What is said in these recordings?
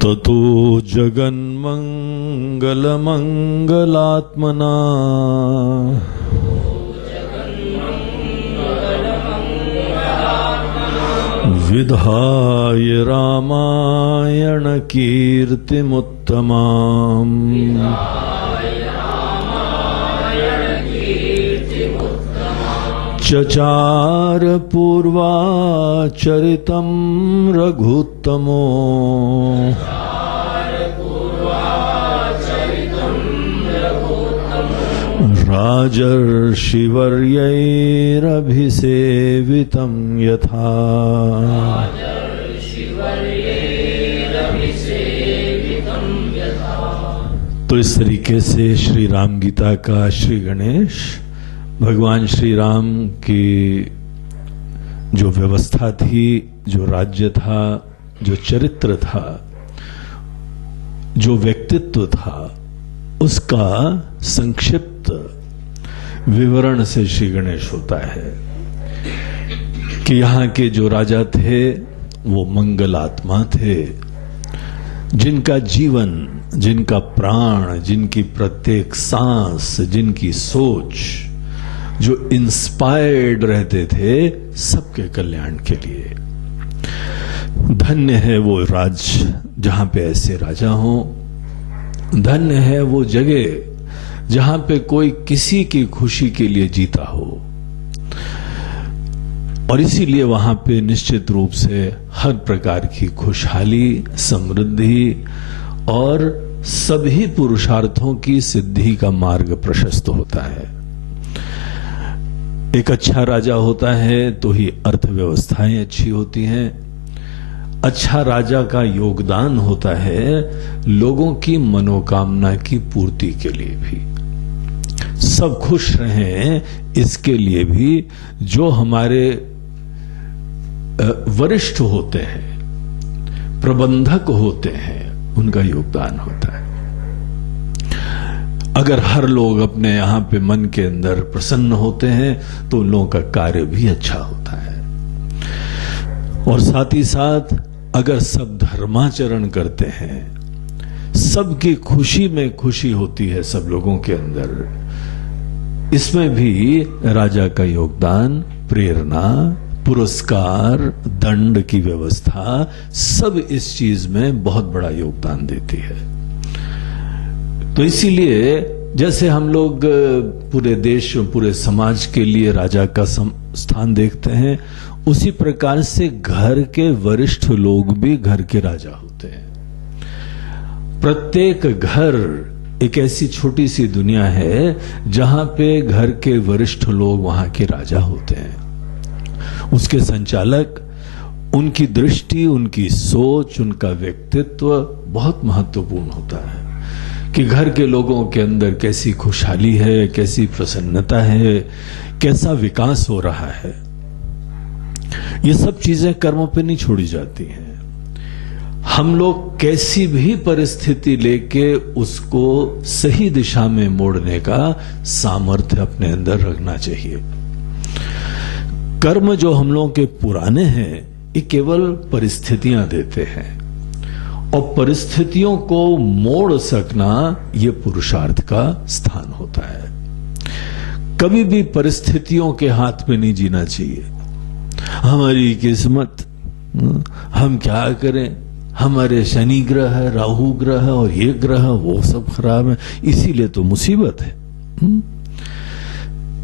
ततो जगन्मङ्गलमङ्गलात्मना विधाय रामायणकीर्तिमुत्तमाम् चचार पूर्वाचरितं रघुत्तमो राजर्षिवर्यैरभिसेवितं यथा। तो इस तरीके से श्री राम गीता का श्री गणेश भगवान श्री राम की जो व्यवस्था थी, जो राज्य था, जो चरित्र था, जो व्यक्तित्व था, उसका संक्षिप्त विवरण से श्री गणेश होता है कि यहाँ के जो राजा थे वो मंगलात्मा थे, जिनका जीवन, जिनका प्राण, जिनकी प्रत्येक सांस, जिनकी सोच जो इंस्पायर्ड रहते थे सबके कल्याण के लिए। धन्य है वो राज्य जहां पे ऐसे राजा हों, धन्य है वो जगह जहां पे कोई किसी की खुशी के लिए जीता हो। और इसीलिए वहां पे निश्चित रूप से हर प्रकार की खुशहाली, समृद्धि और सभी पुरुषार्थों की सिद्धि का मार्ग प्रशस्त होता है। एक अच्छा राजा होता है तो ही अर्थव्यवस्थाएं अच्छी होती हैं। अच्छा राजा का योगदान होता है लोगों की मनोकामना की पूर्ति के लिए भी। सब खुश रहें इसके लिए भी जो हमारे वरिष्ठ होते हैं, प्रबंधक होते हैं, उनका योगदान होता है। अगर हर लोग अपने यहां पे मन के अंदर प्रसन्न होते हैं तो उन लोगों का कार्य भी अच्छा होता है। और साथ ही साथ अगर सब धर्माचरण करते हैं, सबकी खुशी में खुशी होती है सब लोगों के अंदर, इसमें भी राजा का योगदान, प्रेरणा, पुरस्कार, दंड की व्यवस्था, सब इस चीज में बहुत बड़ा योगदान देती है। तो इसीलिए जैसे हम लोग पूरे देश, पूरे समाज के लिए राजा का स्थान देखते हैं, उसी प्रकार से घर के वरिष्ठ लोग भी घर के राजा होते हैं। प्रत्येक घर एक ऐसी छोटी सी दुनिया है जहां पे घर के वरिष्ठ लोग वहां के राजा होते हैं। उसके संचालक, उनकी दृष्टि, उनकी सोच, उनका व्यक्तित्व बहुत महत्वपूर्ण होता है कि घर के लोगों के अंदर कैसी खुशहाली है, कैसी प्रसन्नता है, कैसा विकास हो रहा है। ये सब चीजें कर्मों पे नहीं छोड़ी जाती हैं। हम लोग कैसी भी परिस्थिति लेके उसको सही दिशा में मोड़ने का सामर्थ्य अपने अंदर रखना चाहिए। कर्म जो हम लोगों के पुराने हैं, ये केवल परिस्थितियां देते हैं, और परिस्थितियों को मोड़ सकना ये पुरुषार्थ का स्थान होता है। कभी भी परिस्थितियों के हाथ में नहीं जीना चाहिए। हमारी किस्मत, हम क्या करें, हमारे शनि ग्रह है, राहु ग्रह और ये ग्रह वो सब खराब है, इसीलिए तो मुसीबत है।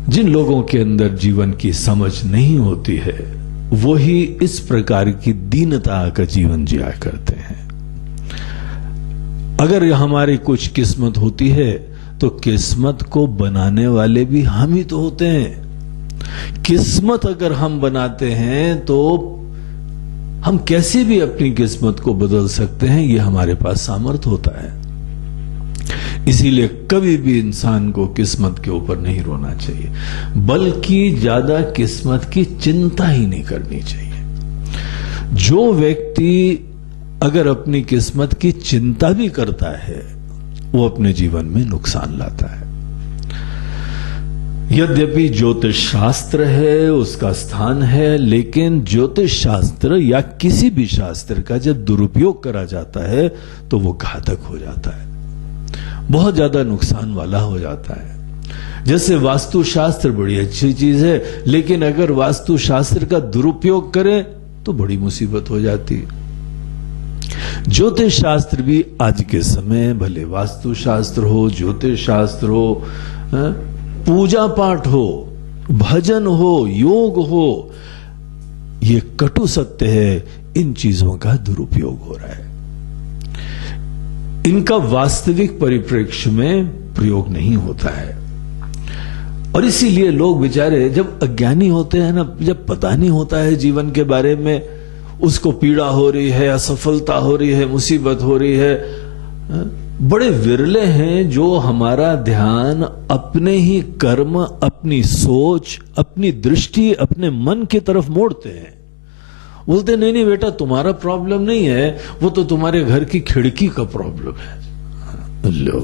जिन लोगों के अंदर जीवन की समझ नहीं होती है वो ही इस प्रकार की दीनता का जीवन जिया करते हैं। अगर हमारी कुछ किस्मत होती है तो किस्मत को बनाने वाले भी हम ही तो होते हैं। किस्मत अगर हम बनाते हैं तो हम कैसे भी अपनी किस्मत को बदल सकते हैं, ये हमारे पास सामर्थ्य होता है। इसीलिए कभी भी इंसान को किस्मत के ऊपर नहीं रोना चाहिए, बल्कि ज्यादा किस्मत की चिंता ही नहीं करनी चाहिए। जो व्यक्ति अगर अपनी किस्मत की चिंता भी करता है वो अपने जीवन में नुकसान लाता है। यद्यपि ज्योतिष शास्त्र है, उसका स्थान है, लेकिन ज्योतिष शास्त्र या किसी भी शास्त्र का जब दुरुपयोग करा जाता है तो वो घातक हो जाता है, बहुत ज्यादा नुकसान वाला हो जाता है। जैसे वास्तुशास्त्र बड़ी अच्छी चीज है, लेकिन अगर वास्तुशास्त्र का दुरुपयोग करें तो बड़ी मुसीबत हो जाती है। ज्योतिष शास्त्र भी आज के समय, भले वास्तुशास्त्र हो, ज्योतिष शास्त्र हो, पूजा पाठ हो, भजन हो, योग हो, ये कटु सत्य है, इन चीजों का दुरुपयोग हो रहा है। इनका वास्तविक परिप्रेक्ष्य में प्रयोग नहीं होता है, और इसीलिए लोग बेचारे जब अज्ञानी होते हैं ना, जब पता नहीं होता है जीवन के बारे में, उसको पीड़ा हो रही है, असफलता हो रही है, मुसीबत हो रही है, बड़े विरले हैं जो हमारा ध्यान अपने ही कर्म, अपनी सोच, अपनी दृष्टि, अपने मन की तरफ मोड़ते हैं। बोलते नहीं नहीं बेटा, तुम्हारा प्रॉब्लम नहीं है, वो तो तुम्हारे घर की खिड़की का प्रॉब्लम है, लो,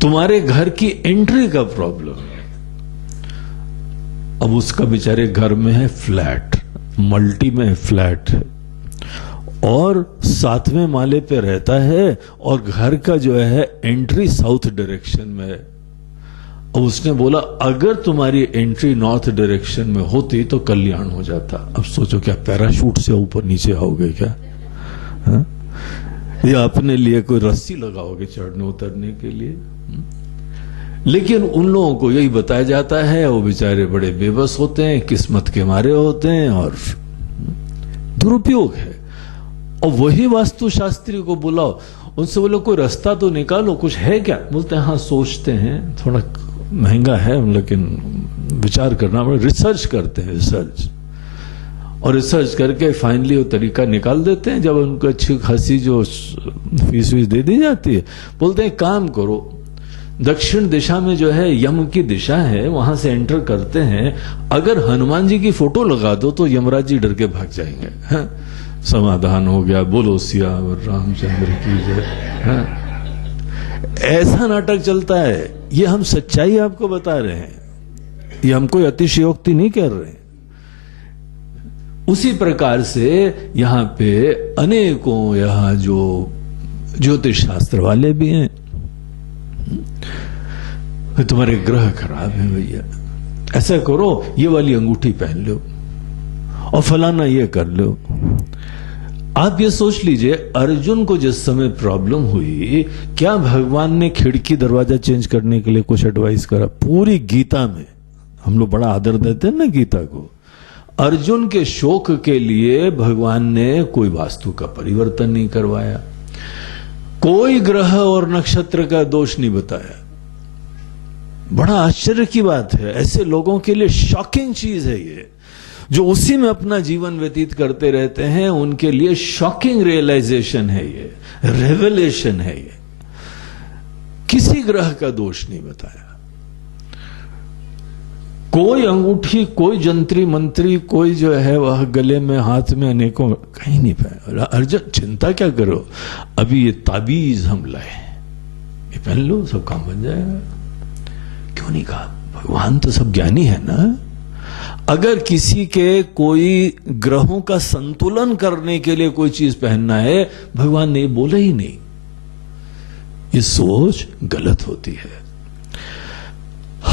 तुम्हारे घर की एंट्री का प्रॉब्लम है। अब उसका बेचारे घर में है फ्लैट, मल्टी में फ्लैट है, और 7वें माले पे रहता है, और घर का जो है एंट्री साउथ डायरेक्शन में है। और उसने बोला अगर तुम्हारी एंट्री नॉर्थ डायरेक्शन में होती तो कल्याण हो जाता। अब सोचो, क्या पैराशूट से ऊपर नीचे आओगे क्या? हा? या अपने लिए कोई रस्सी लगाओगे चढ़ने उतरने के लिए? लेकिन उन लोगों को यही बताया जाता है, वो बेचारे बड़े बेबस होते हैं, किस्मत के मारे होते हैं, और दुरुपयोग है। और वही वास्तुशास्त्री को बुलाओ, उनसे बोलो कोई रास्ता तो निकालो, कुछ है क्या? बोलते हैं हाँ सोचते हैं, थोड़ा महंगा है लेकिन विचार करना पड़ेगा। रिसर्च करते हैं, रिसर्च, और रिसर्च करके फाइनली वो तरीका निकाल देते हैं। जब उनको अच्छी खासी जो फीस वीस दे दी जाती है, बोलते हैं काम करो, दक्षिण दिशा में जो है यम की दिशा है, वहां से एंटर करते हैं, अगर हनुमान जी की फोटो लगा दो तो यमराज जी डर के भाग जाएंगे। हाँ? समाधान हो गया, बोलो सियावर रामचंद्र की जय। ऐसा नाटक चलता है। ये हम सच्चाई आपको बता रहे हैं, ये हम कोई अतिशयोक्ति नहीं कर रहे हैं। उसी प्रकार से यहां पे अनेकों यहां जो ज्योतिष शास्त्र वाले भी हैं, तुम्हारे ग्रह खराब है भैया, ऐसा करो, ये वाली अंगूठी पहन लो और फलाना ये कर लो। आप ये सोच लीजिए, अर्जुन को जिस समय प्रॉब्लम हुई, क्या भगवान ने खिड़की दरवाजा चेंज करने के लिए कुछ एडवाइस करा? पूरी गीता में हम लोग बड़ा आदर देते हैं ना गीता को, अर्जुन के शोक के लिए भगवान ने कोई वास्तु का परिवर्तन नहीं करवाया, कोई ग्रह और नक्षत्र का दोष नहीं बताया। बड़ा आश्चर्य की बात है, ऐसे लोगों के लिए शॉकिंग चीज है ये, जो उसी में अपना जीवन व्यतीत करते रहते हैं, उनके लिए शॉकिंग रियलाइजेशन है ये, रेवलेशन है ये। किसी ग्रह का दोष नहीं बताया, कोई अंगूठी, कोई जंत्री मंत्री, कोई जो है वह गले में हाथ में अनेकों, कहीं नहीं पाया। अर्जुन चिंता क्या करो, अभी ये ताबीज हम लाए, ये पहन लो, सब काम बन जाएगा। क्यों नहीं कहा? भगवान तो सब ज्ञानी है ना। अगर किसी के कोई ग्रहों का संतुलन करने के लिए कोई चीज पहनना है, भगवान ने बोला ही नहीं। ये सोच गलत होती है।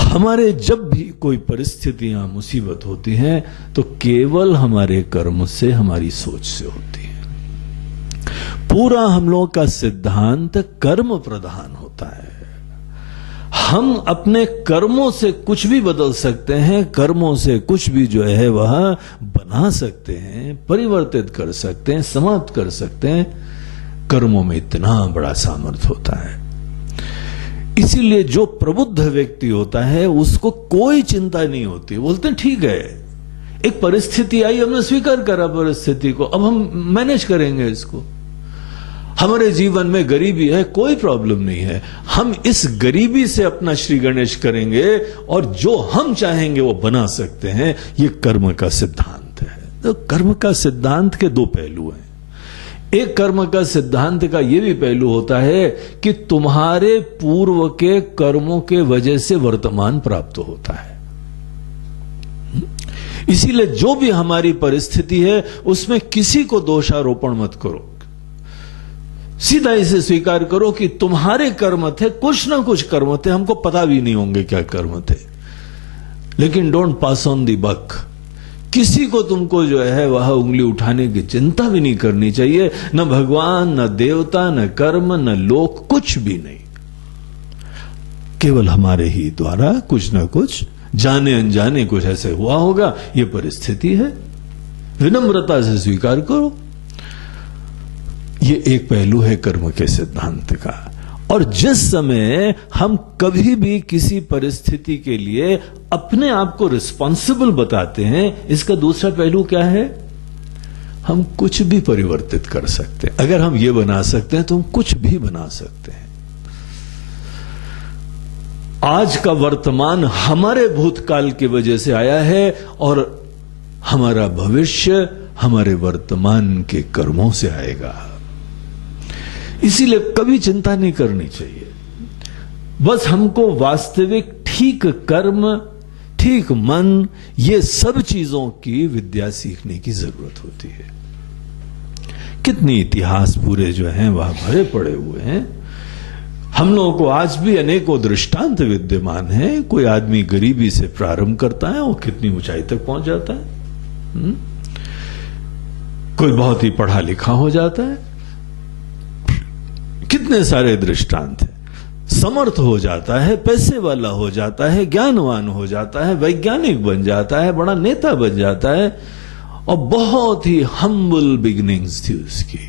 हमारे जब भी कोई परिस्थितियां, मुसीबत होती हैं, तो केवल हमारे कर्म से, हमारी सोच से होती है। पूरा हम लोग का सिद्धांत कर्म प्रधान होता है। हम अपने कर्मों से कुछ भी बदल सकते हैं, कर्मों से कुछ भी जो है वह बना सकते हैं, परिवर्तित कर सकते हैं, समाप्त कर सकते हैं। कर्मों में इतना बड़ा सामर्थ्य होता है। इसीलिए जो प्रबुद्ध व्यक्ति होता है उसको कोई चिंता नहीं होती। बोलते हैं ठीक है, एक परिस्थिति आई, हमने स्वीकार करा परिस्थिति को, अब हम मैनेज करेंगे इसको। हमारे जीवन में गरीबी है, कोई प्रॉब्लम नहीं है, हम इस गरीबी से अपना श्री गणेश करेंगे और जो हम चाहेंगे वो बना सकते हैं। ये कर्म का सिद्धांत है। तो कर्म का सिद्धांत के दो पहलू हैं। एक कर्म का सिद्धांत का यह भी पहलू होता है कि तुम्हारे पूर्व के कर्मों के वजह से वर्तमान प्राप्त होता है। इसीलिए जो भी हमारी परिस्थिति है उसमें किसी को दोषारोपण मत करो, सीधा इसे स्वीकार करो कि तुम्हारे कर्म थे, कुछ ना कुछ कर्म थे, हमको पता भी नहीं होंगे क्या कर्म थे, लेकिन डोंट पास ऑन दी बक। किसी को तुमको जो है वह उंगली उठाने की चिंता भी नहीं करनी चाहिए, न भगवान, न देवता, न कर्म, न लोक, कुछ भी नहीं। केवल हमारे ही द्वारा कुछ ना कुछ जाने अनजाने कुछ ऐसे हुआ होगा, ये परिस्थिति है, विनम्रता से स्वीकार करो। ये एक पहलू है कर्म के सिद्धांत का। और जिस समय हम कभी भी किसी परिस्थिति के लिए अपने आप को रिस्पॉन्सिबल बताते हैं, इसका दूसरा पहलू क्या है? हम कुछ भी परिवर्तित कर सकते हैं। अगर हम ये बना सकते हैं तो हम कुछ भी बना सकते हैं। आज का वर्तमान हमारे भूतकाल की वजह से आया है और हमारा भविष्य हमारे वर्तमान के कर्मों से आएगा। इसीलिए कभी चिंता नहीं करनी चाहिए। बस हमको वास्तविक ठीक कर्म, ठीक मन, ये सब चीजों की विद्या सीखने की जरूरत होती है। कितनी इतिहास पूरे जो हैं वह भरे पड़े हुए हैं। हम लोगों को आज भी अनेकों दृष्टांत विद्यमान हैं। कोई आदमी गरीबी से प्रारंभ करता है और कितनी ऊंचाई तक पहुंच जाता है। कोई बहुत ही पढ़ा लिखा हो जाता है। कितने सारे दृष्टांत हैं। समर्थ हो जाता है, पैसे वाला हो जाता है, ज्ञानवान हो जाता है, वैज्ञानिक बन जाता है, बड़ा नेता बन जाता है, और बहुत ही हम्बल बिगिनिंग्स थी उसकी।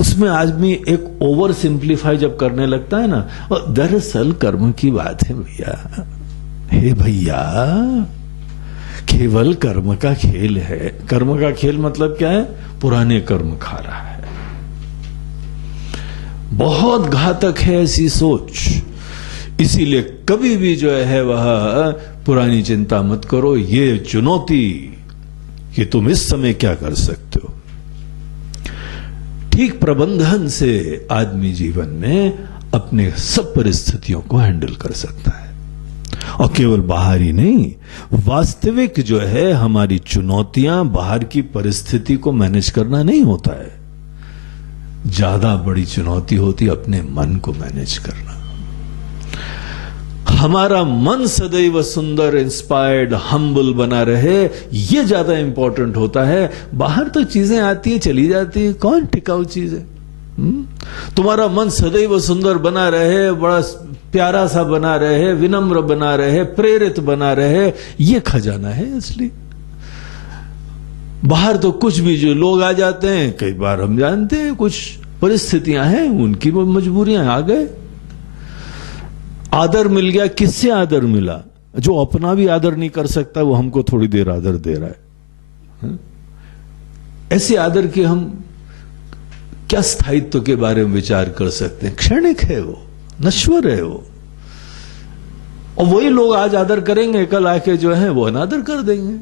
उसमें आदमी एक ओवर सिंप्लीफाई जब करने लगता है ना, और दरअसल कर्म की बात है भैया, हे भैया, केवल कर्म का खेल है। कर्म का खेल मतलब क्या है? पुराने कर्म खा रहा है। बहुत घातक है ऐसी सोच। इसीलिए कभी भी जो है वह पुरानी चिंता मत करो। ये चुनौती कि तुम इस समय क्या कर सकते हो। ठीक प्रबंधन से आदमी जीवन में अपने सब परिस्थितियों को हैंडल कर सकता है। और केवल बाहर ही नहीं, वास्तविक जो है हमारी चुनौतियां बाहर की परिस्थिति को मैनेज करना नहीं होता है। ज्यादा बड़ी चुनौती होती अपने मन को मैनेज करना। हमारा मन सदैव सुंदर, इंस्पायर्ड, हम्बल बना रहे, यह ज्यादा इंपॉर्टेंट होता है। बाहर तो चीजें आती हैं, चली जाती हैं, कौन टिकाऊ चीज है? तुम्हारा मन सदैव सुंदर बना रहे, बड़ा प्यारा सा बना रहे, विनम्र बना रहे, प्रेरित बना रहे, यह खजाना है असली। बाहर तो कुछ भी, जो लोग आ जाते हैं, कई बार हम जानते हैं कुछ परिस्थितियां हैं, उनकी मजबूरियां आ गए। आदर मिल गया, किससे आदर मिला? जो अपना भी आदर नहीं कर सकता वो हमको थोड़ी देर आदर दे रहा है। ऐसे आदर के हम क्या स्थायित्व के बारे में विचार कर सकते हैं? क्षणिक है वो, नश्वर है वो। और वही लोग आज आदर करेंगे, कल आके जो है वो अनादर कर देंगे।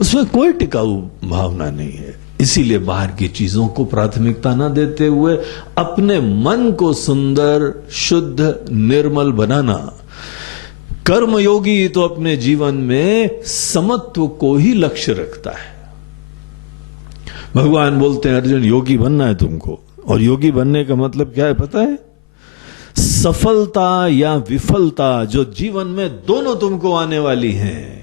उसमें कोई टिकाऊ भावना नहीं है। इसीलिए बाहर की चीजों को प्राथमिकता न देते हुए अपने मन को सुंदर, शुद्ध, निर्मल बनाना। कर्मयोगी तो अपने जीवन में समत्व को ही लक्ष्य रखता है। भगवान बोलते हैं, अर्जुन योगी बनना है तुमको। और योगी बनने का मतलब क्या है पता है? सफलता या विफलता जो जीवन में दोनों तुमको आने वाली हैं।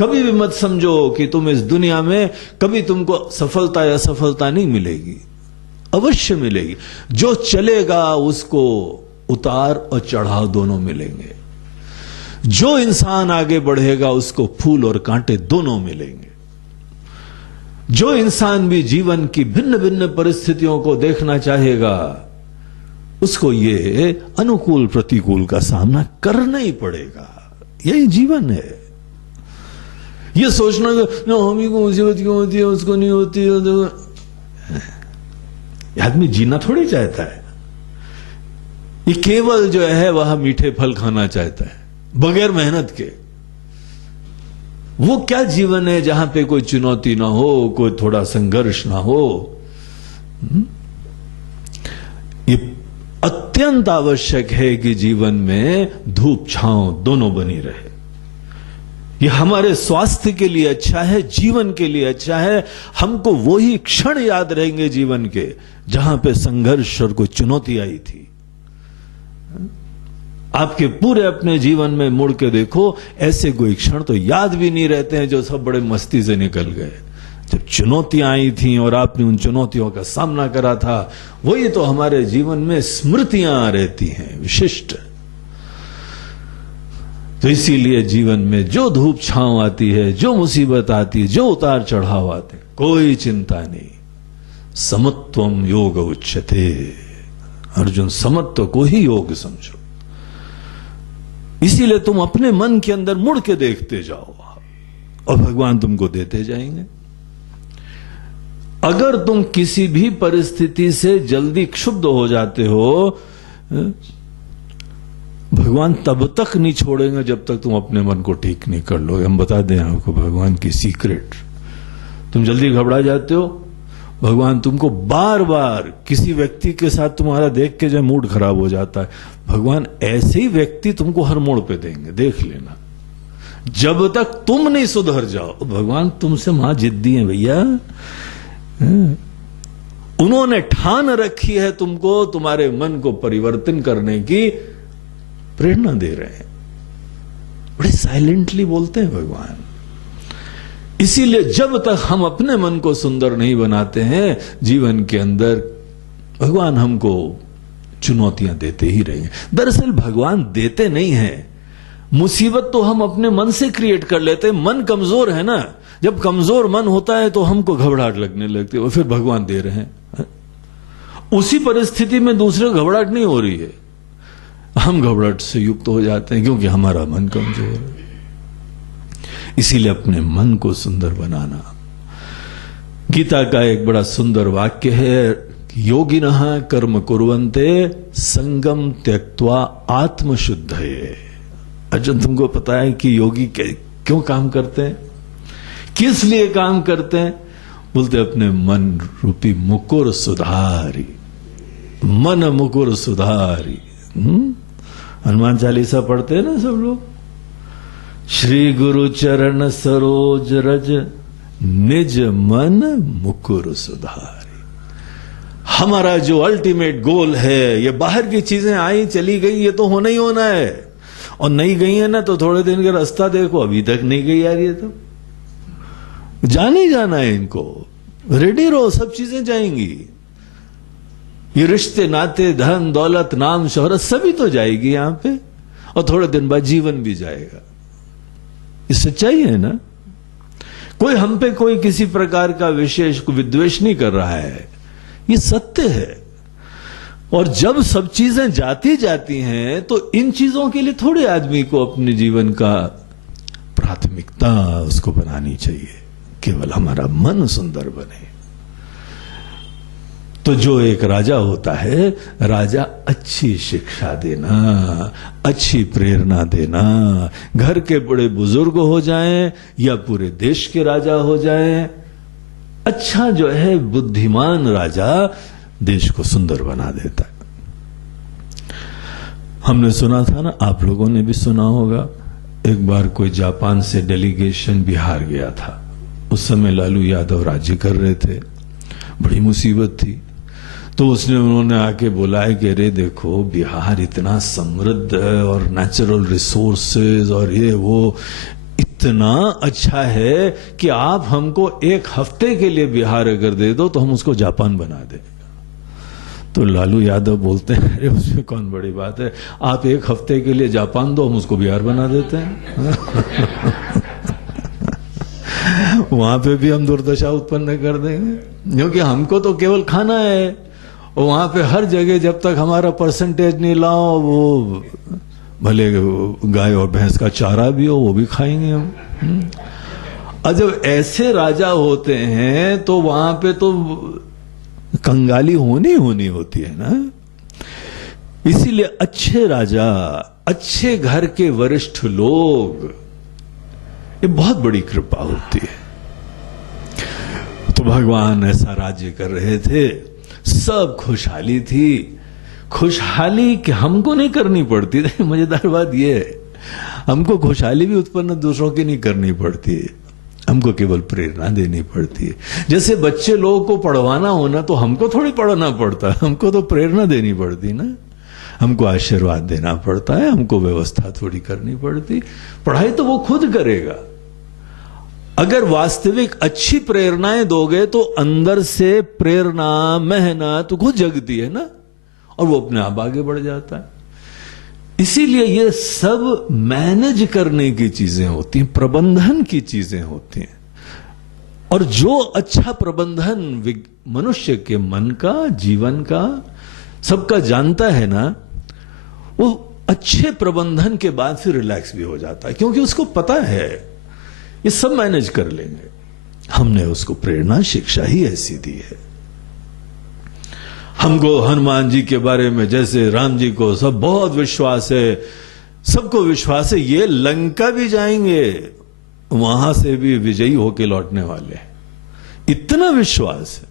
कभी भी मत समझो कि तुम इस दुनिया में कभी तुमको सफलता या सफलता नहीं मिलेगी, अवश्य मिलेगी। जो चलेगा उसको उतार और चढ़ाव दोनों मिलेंगे। जो इंसान आगे बढ़ेगा उसको फूल और कांटे दोनों मिलेंगे। जो इंसान भी जीवन की भिन्न भिन्न परिस्थितियों को देखना चाहेगा, उसको ये अनुकूल प्रतिकूल का सामना करना ही पड़ेगा। यही जीवन है। ये सोचना कि हमी को मुसीबत क्यों होती है, उसको नहीं होती है, आदमी जीना थोड़ी चाहता है। ये केवल जो है वह मीठे फल खाना चाहता है, बगैर मेहनत के। वो क्या जीवन है जहां पे कोई चुनौती ना हो, कोई थोड़ा संघर्ष ना हो? ये अत्यंत आवश्यक है कि जीवन में धूप छांव दोनों बनी रहे। ये हमारे स्वास्थ्य के लिए अच्छा है, जीवन के लिए अच्छा है। हमको वही क्षण याद रहेंगे जीवन के जहां पे संघर्ष और कोई चुनौती आई थी। आपके पूरे अपने जीवन में मुड़ के देखो, ऐसे कोई क्षण तो याद भी नहीं रहते हैं जो सब बड़े मस्ती से निकल गए। जब चुनौतियां आई थी और आपने उन चुनौतियों का सामना करा था, वही तो हमारे जीवन में स्मृतियां रहती हैं विशिष्ट। तो इसीलिए जीवन में जो धूप छांव आती है, जो मुसीबत आती है, जो उतार चढ़ाव आते, कोई चिंता नहीं। समत्वम योग उच्यते। अर्जुन, समत्व को ही योग समझो। इसीलिए तुम अपने मन के अंदर मुड़ के देखते जाओ और भगवान तुमको देते जाएंगे। अगर तुम किसी भी परिस्थिति से जल्दी क्षुब्ध हो जाते हो, भगवान तब तक नहीं छोड़ेंगे जब तक तुम अपने मन को ठीक नहीं कर लोगे। हम बता दें आपको भगवान की सीक्रेट। तुम जल्दी घबरा जाते हो, भगवान तुमको बार बार किसी व्यक्ति के साथ तुम्हारा देख के जो मूड खराब हो जाता है, भगवान ऐसे ही व्यक्ति तुमको हर मोड़ पे देंगे, देख लेना। जब तक तुम नहीं सुधर जाओ, भगवान तुमसे मां जिद्दी है भैया। उन्होंने ठान रखी है तुमको, तुम्हारे मन को परिवर्तन करने की प्रेरणा दे रहे हैं। बड़े साइलेंटली बोलते हैं भगवान। इसीलिए जब तक हम अपने मन को सुंदर नहीं बनाते हैं, जीवन के अंदर भगवान हमको चुनौतियां देते ही रहेंगे। दरअसल भगवान देते नहीं हैं, मुसीबत तो हम अपने मन से क्रिएट कर लेते हैं। मन कमजोर है ना, जब कमजोर मन होता है तो हमको घबराहट लगने लगती है और फिर भगवान दे रहे हैं। उसी परिस्थिति में दूसरे को घबराहट नहीं हो रही है, हम घबराहट से युक्त हो जाते हैं क्योंकि हमारा मन कमजोर है। इसीलिए अपने मन को सुंदर बनाना। गीता का एक बड़ा सुंदर वाक्य है, योगिनः कर्म कुर्वन्ते संगम त्यक्त्वा आत्मशुद्धये। अर्जुन, तुमको पता है कि योगी क्यों काम करते हैं, किस लिए काम करते हैं? बोलते अपने मन रूपी मुकुर सुधारी। मन मुकुर सुधारी। हनुमान चालीसा पढ़ते हैं ना सब लोग। श्री गुरु चरण सरोज रज निज मन मुकुर सुधारी। हमारा जो अल्टीमेट गोल है, ये बाहर की चीजें आई चली गई, ये तो होना ही होना है। और नहीं गई है ना तो थोड़े दिन का रास्ता देखो, अभी तक नहीं गई यार, ये तो जाने ही जाना है इनको। रेडी रहो, सब चीजें जाएंगी। ये रिश्ते नाते, धन दौलत, नाम शोहरत सभी तो जाएगी यहां पे, और थोड़े दिन बाद जीवन भी जाएगा। ये सच्चाई है ना। कोई हम पे कोई किसी प्रकार का विशेष विद्वेष नहीं कर रहा है, ये सत्य है। और जब सब चीजें जाती जाती हैं तो इन चीजों के लिए थोड़े आदमी को अपने जीवन का प्राथमिकता उसको बनानी चाहिए, केवल हमारा मन सुंदर बने। तो जो एक राजा होता है, राजा अच्छी शिक्षा देना, अच्छी प्रेरणा देना, घर के बड़े बुजुर्ग हो जाएं या पूरे देश के राजा हो जाएं, अच्छा जो है बुद्धिमान राजा देश को सुंदर बना देता है। हमने सुना था ना, आप लोगों ने भी सुना होगा, एक बार कोई जापान से डेलीगेशन बिहार गया था। उस समय लालू यादव राज्य कर रहे थे, बड़ी मुसीबत थी। तो उन्होंने आके बोला है कि अरे देखो, बिहार इतना समृद्ध है और नेचुरल रिसोर्सेज और ये वो इतना अच्छा है कि आप हमको एक हफ्ते के लिए बिहार अगर दे दो तो हम उसको जापान बना दें। तो लालू यादव बोलते हैं, अरे उसमें कौन बड़ी बात है, आप एक हफ्ते के लिए जापान दो, हम उसको बिहार बना देते हैं। वहां पे भी हम दुर्दशा उत्पन्न कर देंगे, क्योंकि हमको तो केवल खाना है। और वहां पे हर जगह जब तक हमारा परसेंटेज नहीं लाओ, वो भले गाय और भैंस का चारा भी हो वो भी खाएंगे हम। और जब ऐसे राजा होते हैं तो वहां पे तो कंगाली होनी होती है ना। इसीलिए अच्छे राजा, अच्छे घर के वरिष्ठ लोग ये बहुत बड़ी कृपा होती है। तो भगवान ऐसा राज्य कर रहे थे, सब खुशहाली थी, खुशहाली कि हमको नहीं करनी पड़ती थी। मजेदार बात यह है, हमको खुशहाली भी उत्पन्न दूसरों की नहीं करनी पड़ती है, हमको केवल प्रेरणा देनी पड़ती है। जैसे बच्चे लोगों को पढ़वाना होना तो हमको थोड़ी पढ़ाना पड़ता, हमको तो प्रेरणा देनी पड़ती ना, हमको आशीर्वाद देना पड़ता है, हमको व्यवस्था थोड़ी करनी पड़ती। पढ़ाई तो वो खुद करेगा। अगर वास्तविक अच्छी प्रेरणाएं दोगे तो अंदर से प्रेरणा, मेहनत खुद जगती है ना, और वो अपने आप आगे बढ़ जाता है। इसीलिए ये सब मैनेज करने की चीजें होती हैं, प्रबंधन की चीजें होती हैं। और जो अच्छा प्रबंधन मनुष्य के मन का, जीवन का, सबका जानता है ना, वो अच्छे प्रबंधन के बाद फिर रिलैक्स भी हो जाता है, क्योंकि उसको पता है ये सब मैनेज कर लेंगे। हमने उसको प्रेरणा, शिक्षा ही ऐसी दी है। हमको हनुमान जी के बारे में, जैसे राम जी को सब बहुत विश्वास है, सबको विश्वास है ये लंका भी जाएंगे, वहां से भी विजयी होके लौटने वाले हैं, इतना विश्वास है।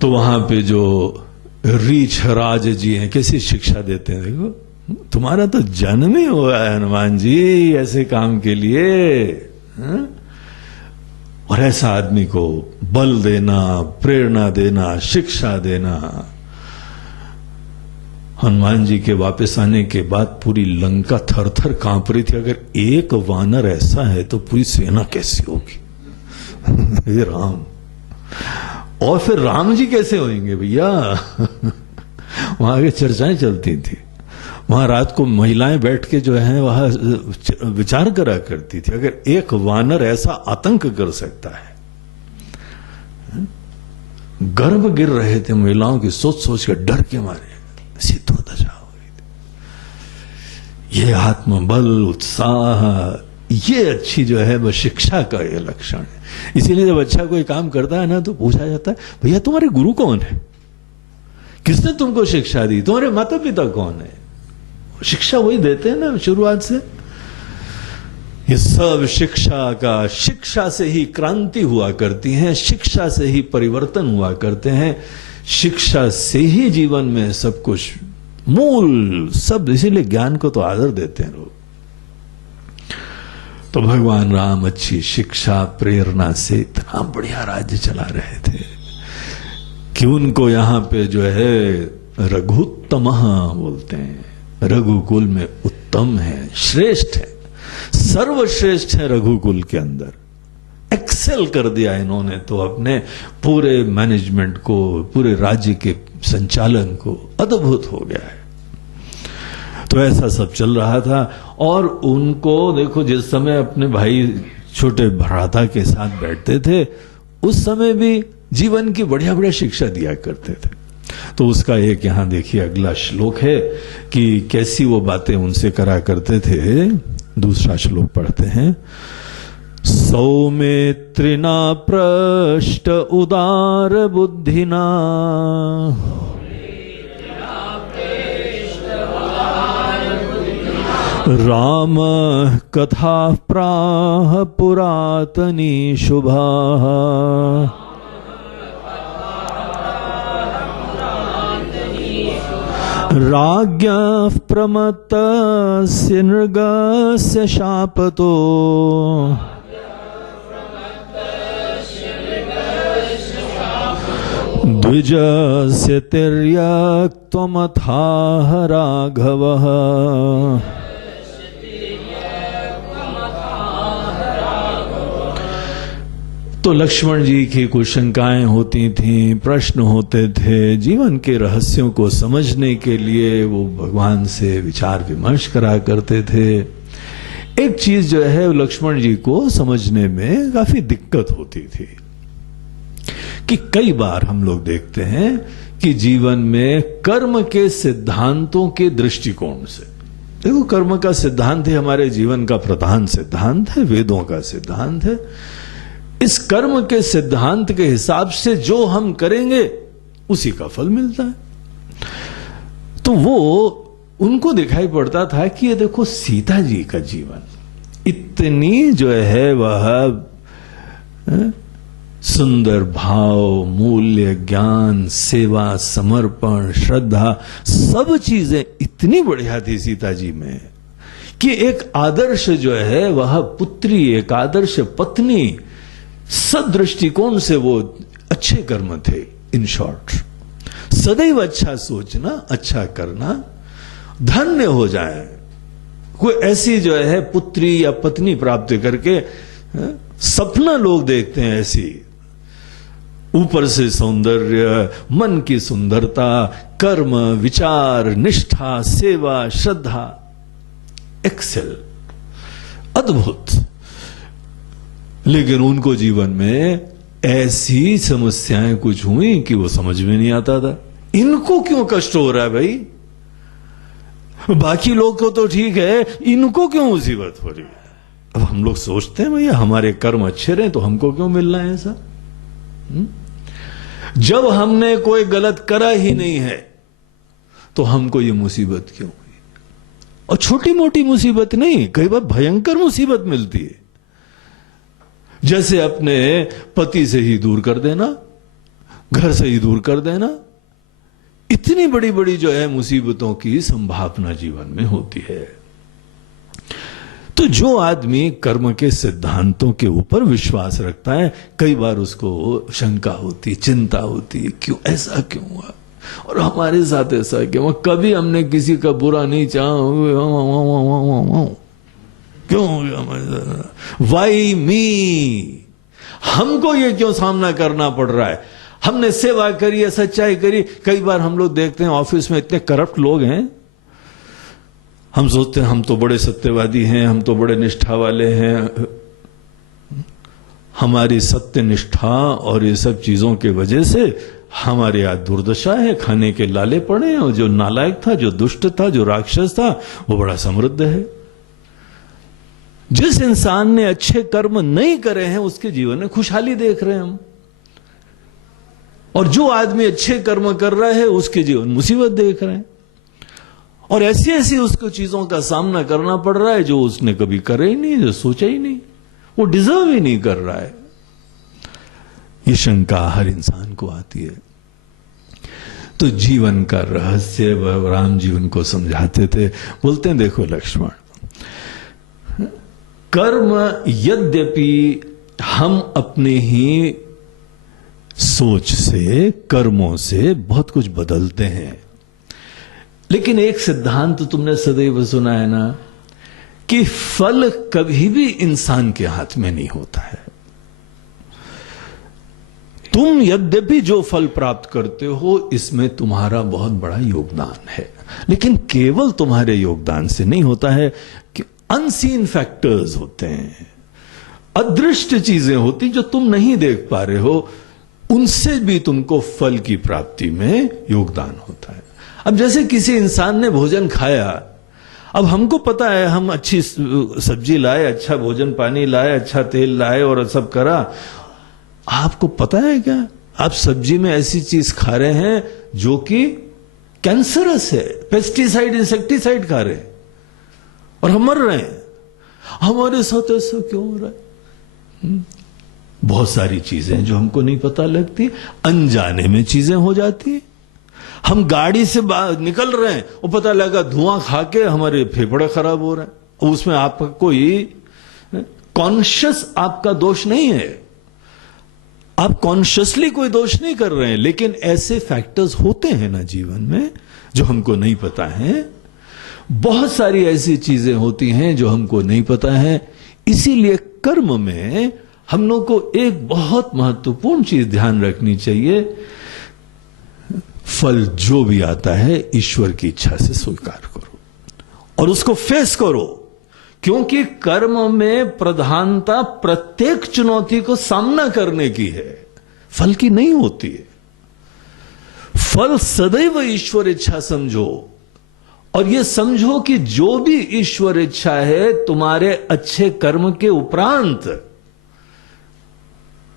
तो वहां पे जो रीछ राज जी हैं, कैसी शिक्षा देते हैं, देखो तुम्हारा तो जन्म ही हुआ है हनुमान जी ऐसे काम के लिए, हा? और ऐसा आदमी को बल देना, प्रेरणा देना, शिक्षा देना। हनुमान जी के वापस आने के बाद पूरी लंका थर थर कांप रही थी। अगर एक वानर ऐसा है तो पूरी सेना कैसी होगी। ये राम, और फिर राम जी कैसे होंगे भैया। वहां की चर्चाएं चलती थी, वहां रात को महिलाएं बैठ के जो है वहां विचार करा करती थी, अगर एक वानर ऐसा आतंक कर सकता है। गर्भ गिर रहे थे महिलाओं की, सोच सोच के डर के मारे सिद्ध दशा हो गई थी। ये आत्मबल, उत्साह, ये अच्छी जो है वह शिक्षा का ये लक्षण है। इसीलिए जब अच्छा कोई काम करता है ना तो पूछा जाता है, भैया तुम्हारे गुरु कौन है, किसने तुमको शिक्षा दी, तुम्हारे माता पिता कौन है। शिक्षा वही देते हैं ना शुरुआत से। ये सब शिक्षा से ही क्रांति हुआ करती है, शिक्षा से ही परिवर्तन हुआ करते हैं, शिक्षा से ही जीवन में सब कुछ मूल सब। इसीलिए ज्ञान को तो आदर देते हैं लोग। तो भगवान राम अच्छी शिक्षा, प्रेरणा से इतना बढ़िया राज्य चला रहे थे कि उनको यहां पे जो है रघुत्तम बोलते हैं। रघुकुल में उत्तम है, श्रेष्ठ है, सर्वश्रेष्ठ है। रघुकुल के अंदर एक्सेल कर दिया इन्होंने तो अपने पूरे मैनेजमेंट को, पूरे राज्य के संचालन को, अद्भुत हो गया है। तो ऐसा सब चल रहा था। और उनको देखो, जिस समय अपने भाई छोटे भ्राता के साथ बैठते थे उस समय भी जीवन की बढ़िया बढ़िया शिक्षा दिया करते थे। तो उसका एक यहां देखिए अगला श्लोक है कि कैसी वो बातें उनसे करा करते थे। दूसरा श्लोक पढ़ते हैं। सौमित्रिना पृष्ट उदार बुद्धिना राम कथा प्राह पुरातनी शुभा राज्ञः प्रमत्तस्य नृगस्य शापतो द्विजस्य तिर्यक्त्वमथाह राघवः। तो लक्ष्मण जी की कुछ शंकाएं होती थीं, प्रश्न होते थे, जीवन के रहस्यों को समझने के लिए वो भगवान से विचार विमर्श करा करते थे। एक चीज जो है लक्ष्मण जी को समझने में काफी दिक्कत होती थी कि कई बार हम लोग देखते हैं कि जीवन में कर्म के सिद्धांतों के दृष्टिकोण से, देखो कर्म का सिद्धांत ही हमारे जीवन का प्रधान सिद्धांत है, वेदों का सिद्धांत है। इस कर्म के सिद्धांत के हिसाब से जो हम करेंगे उसी का फल मिलता है। तो वो उनको दिखाई पड़ता था कि ये देखो सीता जी का जीवन इतनी जो है वह सुंदर भाव, मूल्य, ज्ञान, सेवा, समर्पण, श्रद्धा, सब चीजें इतनी बढ़िया थी सीता जी में कि एक आदर्श जो है वह पुत्री, एक आदर्श पत्नी, सब दृष्टिकोण से वो अच्छे कर्म थे। इन शॉर्ट, सदैव अच्छा सोचना, अच्छा करना, धन्य हो जाए। कोई ऐसी जो है पुत्री या पत्नी प्राप्त करके सपना लोग देखते हैं ऐसी, ऊपर से सौंदर्य, मन की सुंदरता, कर्म, विचार, निष्ठा, सेवा, श्रद्धा, एक्सेल, अद्भुत। लेकिन उनको जीवन में ऐसी समस्याएं कुछ हुई कि वो समझ में नहीं आता था, इनको क्यों कष्ट हो रहा है भाई, बाकी लोग को तो ठीक है, इनको क्यों मुसीबत हो रही है। अब हम लोग सोचते हैं भैया हमारे कर्म अच्छे रहे तो हमको क्यों मिलना है ऐसा। जब हमने कोई गलत करा ही नहीं है तो हमको ये मुसीबत क्यों हुई। और छोटी मोटी मुसीबत नहीं, कई बार भयंकर मुसीबत मिलती है, जैसे अपने पति से ही दूर कर देना, घर से ही दूर कर देना, इतनी बड़ी बड़ी जो है मुसीबतों की संभावना जीवन में होती है। तो जो आदमी कर्म के सिद्धांतों के ऊपर विश्वास रखता है, कई बार उसको शंका होती, चिंता होती, क्यों ऐसा क्यों हुआ और हमारे साथ ऐसा क्यों हुआ। कभी हमने किसी का बुरा नहीं चाहा, क्यों हो गया हमारे साथ, वाई मी, हमको ये क्यों सामना करना पड़ रहा है। हमने सेवा करी है, सच्चाई करी। कई बार हम लोग देखते हैं ऑफिस में इतने करप्ट लोग हैं, हम सोचते हैं हम तो बड़े सत्यवादी हैं, हम तो बड़े निष्ठा वाले हैं। हमारी सत्य निष्ठा और ये सब चीजों के वजह से हमारे आज दुर्दशा है, खाने के लाले पड़े हैं, और जो नालायक था, जो दुष्ट था, जो राक्षस था, वो बड़ा समृद्ध है। जिस इंसान ने अच्छे कर्म नहीं करे हैं उसके जीवन में खुशहाली देख रहे हैं हम, और जो आदमी अच्छे कर्म कर रहा है उसके जीवन मुसीबत देख रहे हैं, और ऐसी ऐसी उसको चीजों का सामना करना पड़ रहा है जो उसने कभी करे ही नहीं, जो सोचा ही नहीं, वो डिजर्व ही नहीं कर रहा है। ये शंका हर इंसान को आती है। तो जीवन का रहस्य राम जी उनको समझाते थे। बोलते हैं देखो लक्ष्मण, कर्म यद्यपि हम अपने ही सोच से, कर्मों से बहुत कुछ बदलते हैं, लेकिन एक सिद्धांत तुमने सदैव सुना है ना कि फल कभी भी इंसान के हाथ में नहीं होता है। तुम यद्यपि जो फल प्राप्त करते हो इसमें तुम्हारा बहुत बड़ा योगदान है, लेकिन केवल तुम्हारे योगदान से नहीं होता है कि अनसीन फैक्टर्स होते हैं, अदृष्ट चीजें होती जो तुम नहीं देख पा रहे हो, उनसे भी तुमको फल की प्राप्ति में योगदान होता है। अब जैसे किसी इंसान ने भोजन खाया, अब हमको पता है हम अच्छी सब्जी लाए, अच्छा भोजन पानी लाए, अच्छा तेल लाए और सब करा, आपको पता है क्या आप सब्जी में ऐसी चीज खा रहे हैं जो कि कैंसरस है, पेस्टिसाइड इंसेक्टिसाइड खा रहे हैं और हम मर रहे हैं। हमारे साथ ऐसा क्यों हो रहा है। बहुत सारी चीजें जो हमको नहीं पता लगती, अनजाने में चीजें हो जाती है। हम गाड़ी से निकल रहे हैं और पता लगा धुआं खा के हमारे फेफड़े खराब हो रहे हैं, उसमें आपका कोई कॉन्शियस आपका दोष नहीं है, आप कॉन्शियसली कोई दोष नहीं कर रहे हैं, लेकिन ऐसे फैक्टर्स होते हैं ना जीवन में जो हमको नहीं पता है। बहुत सारी ऐसी चीजें होती हैं जो हमको नहीं पता है। इसीलिए कर्म में हम लोग को एक बहुत महत्वपूर्ण चीज ध्यान रखनी चाहिए, फल जो भी आता है ईश्वर की इच्छा से स्वीकार करो और उसको फेस करो, क्योंकि कर्म में प्रधानता प्रत्येक चुनौती को सामना करने की है, फल की नहीं होती है। फल सदैव ईश्वर इच्छा समझो, और यह समझो कि जो भी ईश्वर इच्छा है तुम्हारे अच्छे कर्म के उपरांत,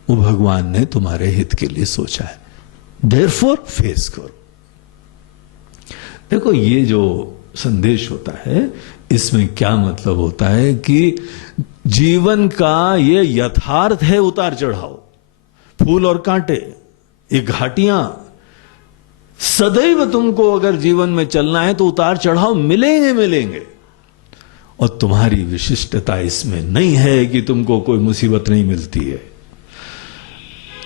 वो भगवान ने तुम्हारे हित के लिए सोचा है। देयरफॉर फेस करो। देखो ये जो संदेश होता है, इसमें क्या मतलब होता है कि जीवन का ये यथार्थ है उतार चढ़ाव, फूल और कांटे, ये घाटियां। सदैव तुमको अगर जीवन में चलना है तो उतार चढ़ाव मिलेंगे। और तुम्हारी विशिष्टता इसमें नहीं है कि तुमको कोई मुसीबत नहीं मिलती है।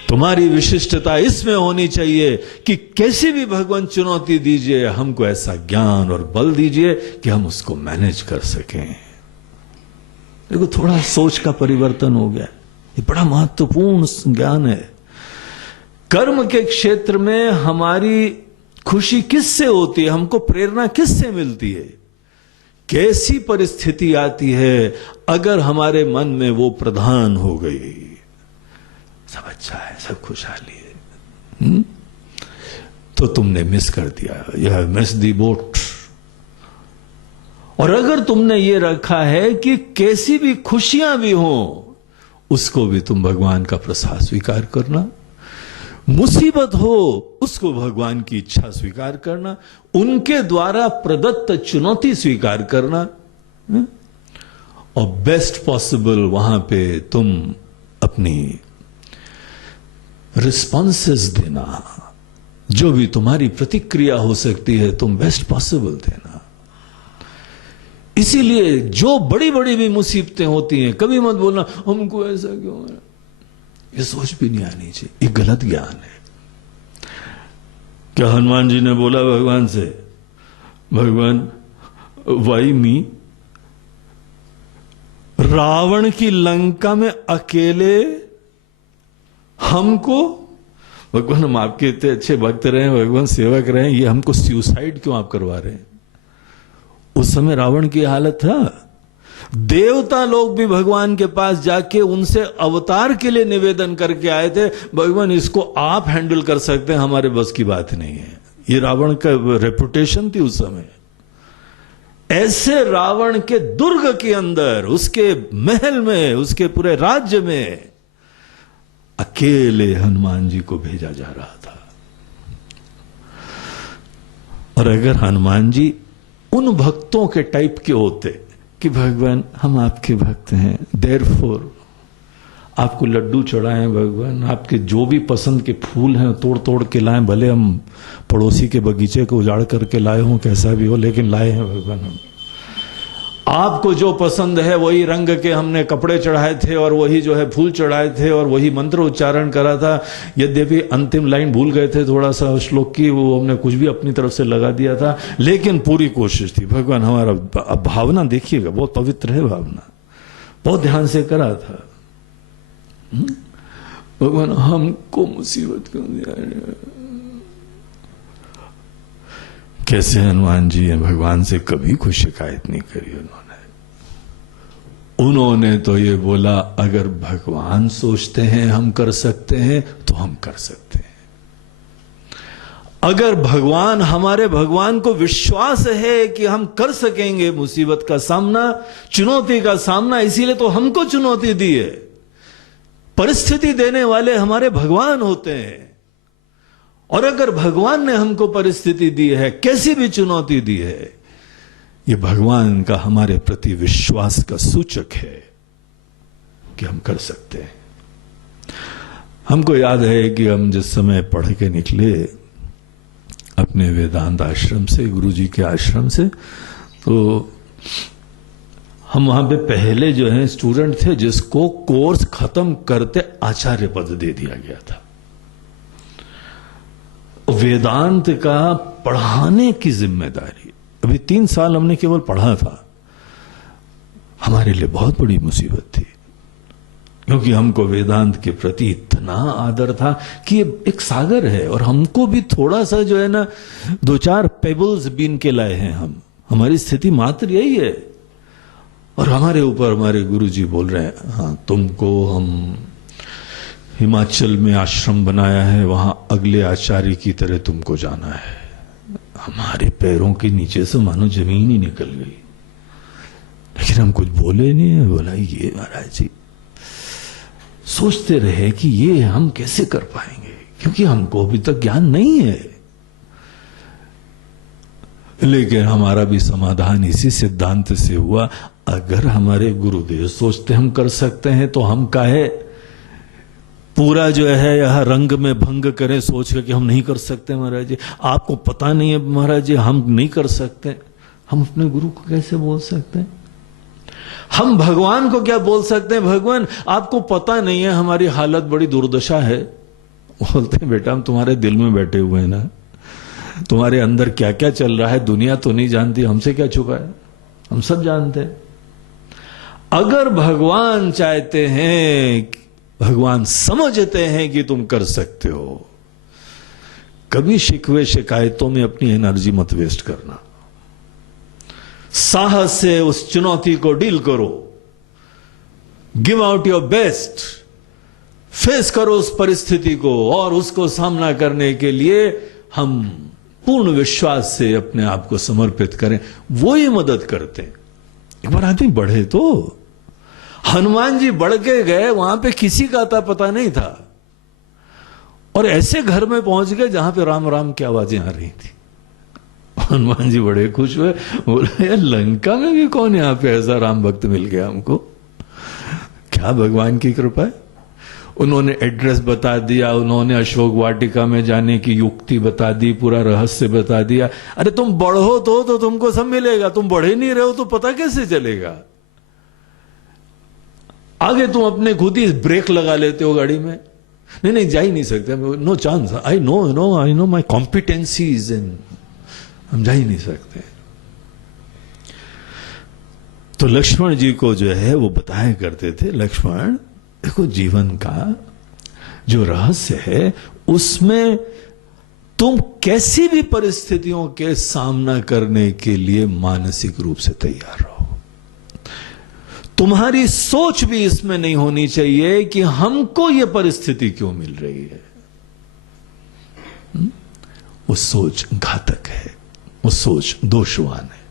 तुम्हारी विशिष्टता इसमें होनी चाहिए कि कैसी भी भगवान चुनौती दीजिए, हमको ऐसा ज्ञान और बल दीजिए कि हम उसको मैनेज कर सकें। देखो, थोड़ा सोच का परिवर्तन हो गया, ये बड़ा महत्वपूर्ण ज्ञान है। कर्म के क्षेत्र में हमारी खुशी किससे होती है, हमको प्रेरणा किससे मिलती है, कैसी परिस्थिति आती है अगर हमारे मन में वो प्रधान हो गई, सब अच्छा है, सब खुशहाली है, तो तुमने मिस कर दिया, यह मिस दी बोट। और अगर तुमने ये रखा है कि कैसी भी खुशियां भी हो उसको भी तुम भगवान का प्रसाद स्वीकार करना, मुसीबत हो उसको भगवान की इच्छा स्वीकार करना, उनके द्वारा प्रदत्त चुनौती स्वीकार करना, और बेस्ट पॉसिबल वहां पे तुम अपनी रिस्पॉन्सेस देना, जो भी तुम्हारी प्रतिक्रिया हो सकती है तुम बेस्ट पॉसिबल देना। इसीलिए जो बड़ी बड़ी भी मुसीबतें होती हैं, कभी मत बोलना हमको ऐसा क्यों है, ये सोच भी नहीं आनी चाहिए, ये गलत ज्ञान है। क्या हनुमान जी ने बोला भगवान से, भगवान वाई मी, रावण की लंका में अकेले हमको, भगवान हम आपके इतने अच्छे भक्त रहे हैं, भगवान सेवक रहे हैं, ये हमको सुसाइड क्यों आप करवा रहे हैं। उस समय रावण की हालत था, देवता लोग भी भगवान के पास जाके उनसे अवतार के लिए निवेदन करके आए थे, भगवान इसको आप हैंडल कर सकते हैं, हमारे बस की बात नहीं है। ये रावण का रेपुटेशन थी उस समय। ऐसे रावण के दुर्ग के अंदर, उसके महल में, उसके पूरे राज्य में अकेले हनुमान जी को भेजा जा रहा था। और अगर हनुमान जी उन भक्तों के टाइप के होते कि भगवान हम आपके भक्त हैं, देयरफॉर आपको लड्डू चढ़ाएं भगवान, आपके जो भी पसंद के फूल हैं तोड़ तोड़ के लाएं, भले हम पड़ोसी के बगीचे को उजाड़ करके लाए हों, कैसा भी हो, लेकिन लाए हैं भगवान हम। आपको जो पसंद है वही रंग के हमने कपड़े चढ़ाए थे और वही जो है फूल चढ़ाए थे और वही मंत्र उच्चारण करा था। यद्यपि अंतिम लाइन भूल गए थे थोड़ा सा श्लोक की, वो हमने कुछ भी अपनी तरफ से लगा दिया था, लेकिन पूरी कोशिश थी। भगवान हमारा भावना देखिएगा, बहुत पवित्र है भावना, बहुत ध्यान से करा था। भगवान हमको मुसीबत क्यों दिया। कैसे हनुमान जी भगवान से कभी कोई शिकायत नहीं करी उन्होंने तो ये बोला अगर भगवान सोचते हैं हम कर सकते हैं तो हम कर सकते हैं। अगर भगवान, हमारे भगवान को विश्वास है कि हम कर सकेंगे मुसीबत का सामना, चुनौती का सामना, इसीलिए तो हमको चुनौती दी है। परिस्थिति देने वाले हमारे भगवान होते हैं। और अगर भगवान ने हमको परिस्थिति दी है, कैसी भी चुनौती दी है, ये भगवान का हमारे प्रति विश्वास का सूचक है कि हम कर सकते हैं। हमको याद है कि हम जिस समय पढ़ के निकले अपने वेदांत आश्रम से, गुरुजी के आश्रम से, तो हम वहां पे पहले जो है स्टूडेंट थे जिसको कोर्स खत्म करते आचार्य पद दे दिया गया था। वेदांत का पढ़ाने की जिम्मेदारी, अभी 3 साल हमने केवल पढ़ा था, हमारे लिए बहुत बड़ी मुसीबत थी, क्योंकि हमको वेदांत के प्रति इतना आदर था कि ये एक सागर है और हमको भी थोड़ा सा जो है ना 2-4 पेबल्स बीन के लाए हैं हम, हमारी स्थिति मात्र यही है। और हमारे ऊपर हमारे गुरुजी बोल रहे हैं, हाँ तुमको हम हिमाचल में आश्रम बनाया है, वहां अगले आचार्य की तरह तुमको जाना है। हमारे पैरों के नीचे से मानो जमीन ही निकल गई, लेकिन हम कुछ बोले नहीं है। बोला ये महाराज जी सोचते रहे कि ये हम कैसे कर पाएंगे, क्योंकि हमको अभी तक ज्ञान नहीं है। लेकिन हमारा भी समाधान इसी सिद्धांत से हुआ, अगर हमारे गुरुदेव सोचते हम कर सकते हैं तो हम काहे पूरा जो है यह रंग में भंग करें सोच कर कि हम नहीं कर सकते। महाराज जी आपको पता नहीं है, महाराज जी हम नहीं कर सकते। हम अपने गुरु को कैसे बोल सकते हैं? हम भगवान को क्या बोल सकते हैं? भगवान आपको पता नहीं है हमारी हालत बड़ी दुर्दशा है। बोलते हैं बेटा हम तुम्हारे दिल में बैठे हुए हैं ना, तुम्हारे अंदर क्या क्या चल रहा है दुनिया तो नहीं जानती, हमसे क्या छुपा है, हम सब जानते हैं। अगर भगवान चाहते हैं, भगवान समझते हैं कि तुम कर सकते हो, कभी शिकवे शिकायतों में अपनी एनर्जी मत वेस्ट करना। साहस से उस चुनौती को डील करो, give out your best, face करो उस परिस्थिति को और उसको सामना करने के लिए हम पूर्ण विश्वास से अपने आप को समर्पित करें, वो ही मदद करते हैं। एक बार आदमी बढ़े तो हनुमान जी बढ़ के गए, वहां पे किसी का आता पता नहीं था और ऐसे घर में पहुंच गए जहां पे राम राम की आवाजें आ रही थी। हनुमान जी बड़े खुश हुए, बोले यार लंका में भी कौन यहां पे ऐसा राम भक्त मिल गया हमको, क्या भगवान की कृपा है। उन्होंने एड्रेस बता दिया, उन्होंने अशोक वाटिका में जाने की युक्ति बता दी, पूरा रहस्य बता दिया। अरे तुम बढ़ो तो तुमको सब मिलेगा, तुम बढ़े नहीं रहे हो तो पता कैसे चलेगा। आगे तुम अपने खुद ही ब्रेक लगा लेते हो गाड़ी में, नहीं जा ही नहीं सकते, no chance, I know my competencies in, हम जा ही नहीं सकते। तो लक्ष्मण जी को जो है वो बताया करते थे, लक्ष्मण देखो जीवन का जो रहस्य है उसमें तुम कैसी भी परिस्थितियों के सामना करने के लिए मानसिक रूप से तैयार रहो। तुम्हारी सोच भी इसमें नहीं होनी चाहिए कि हमको यह परिस्थिति क्यों मिल रही है। वो सोच घातक है, वो सोच दोषवान है।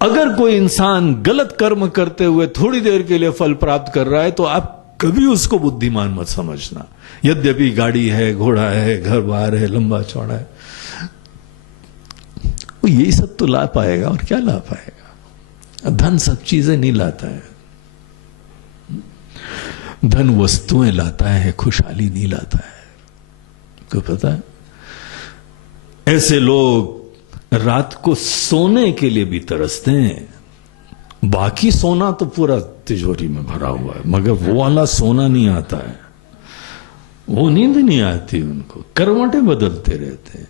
अगर कोई इंसान गलत कर्म करते हुए थोड़ी देर के लिए फल प्राप्त कर रहा है तो आप कभी उसको बुद्धिमान मत समझना। यद्यपि गाड़ी है, घोड़ा है, घर बार है, लंबा चौड़ा है, वो यही सब तो ला पाएगा और क्या ला पाएगा। धन सब चीजें नहीं लाता है, धन वस्तुएं लाता है, खुशहाली नहीं लाता है। को पता है ऐसे लोग रात को सोने के लिए भी तरसते हैं, बाकी सोना तो पूरा तिजोरी में भरा हुआ है, मगर वो वाला सोना नहीं आता है, वो नींद नहीं आती उनको, करवटें बदलते रहते हैं।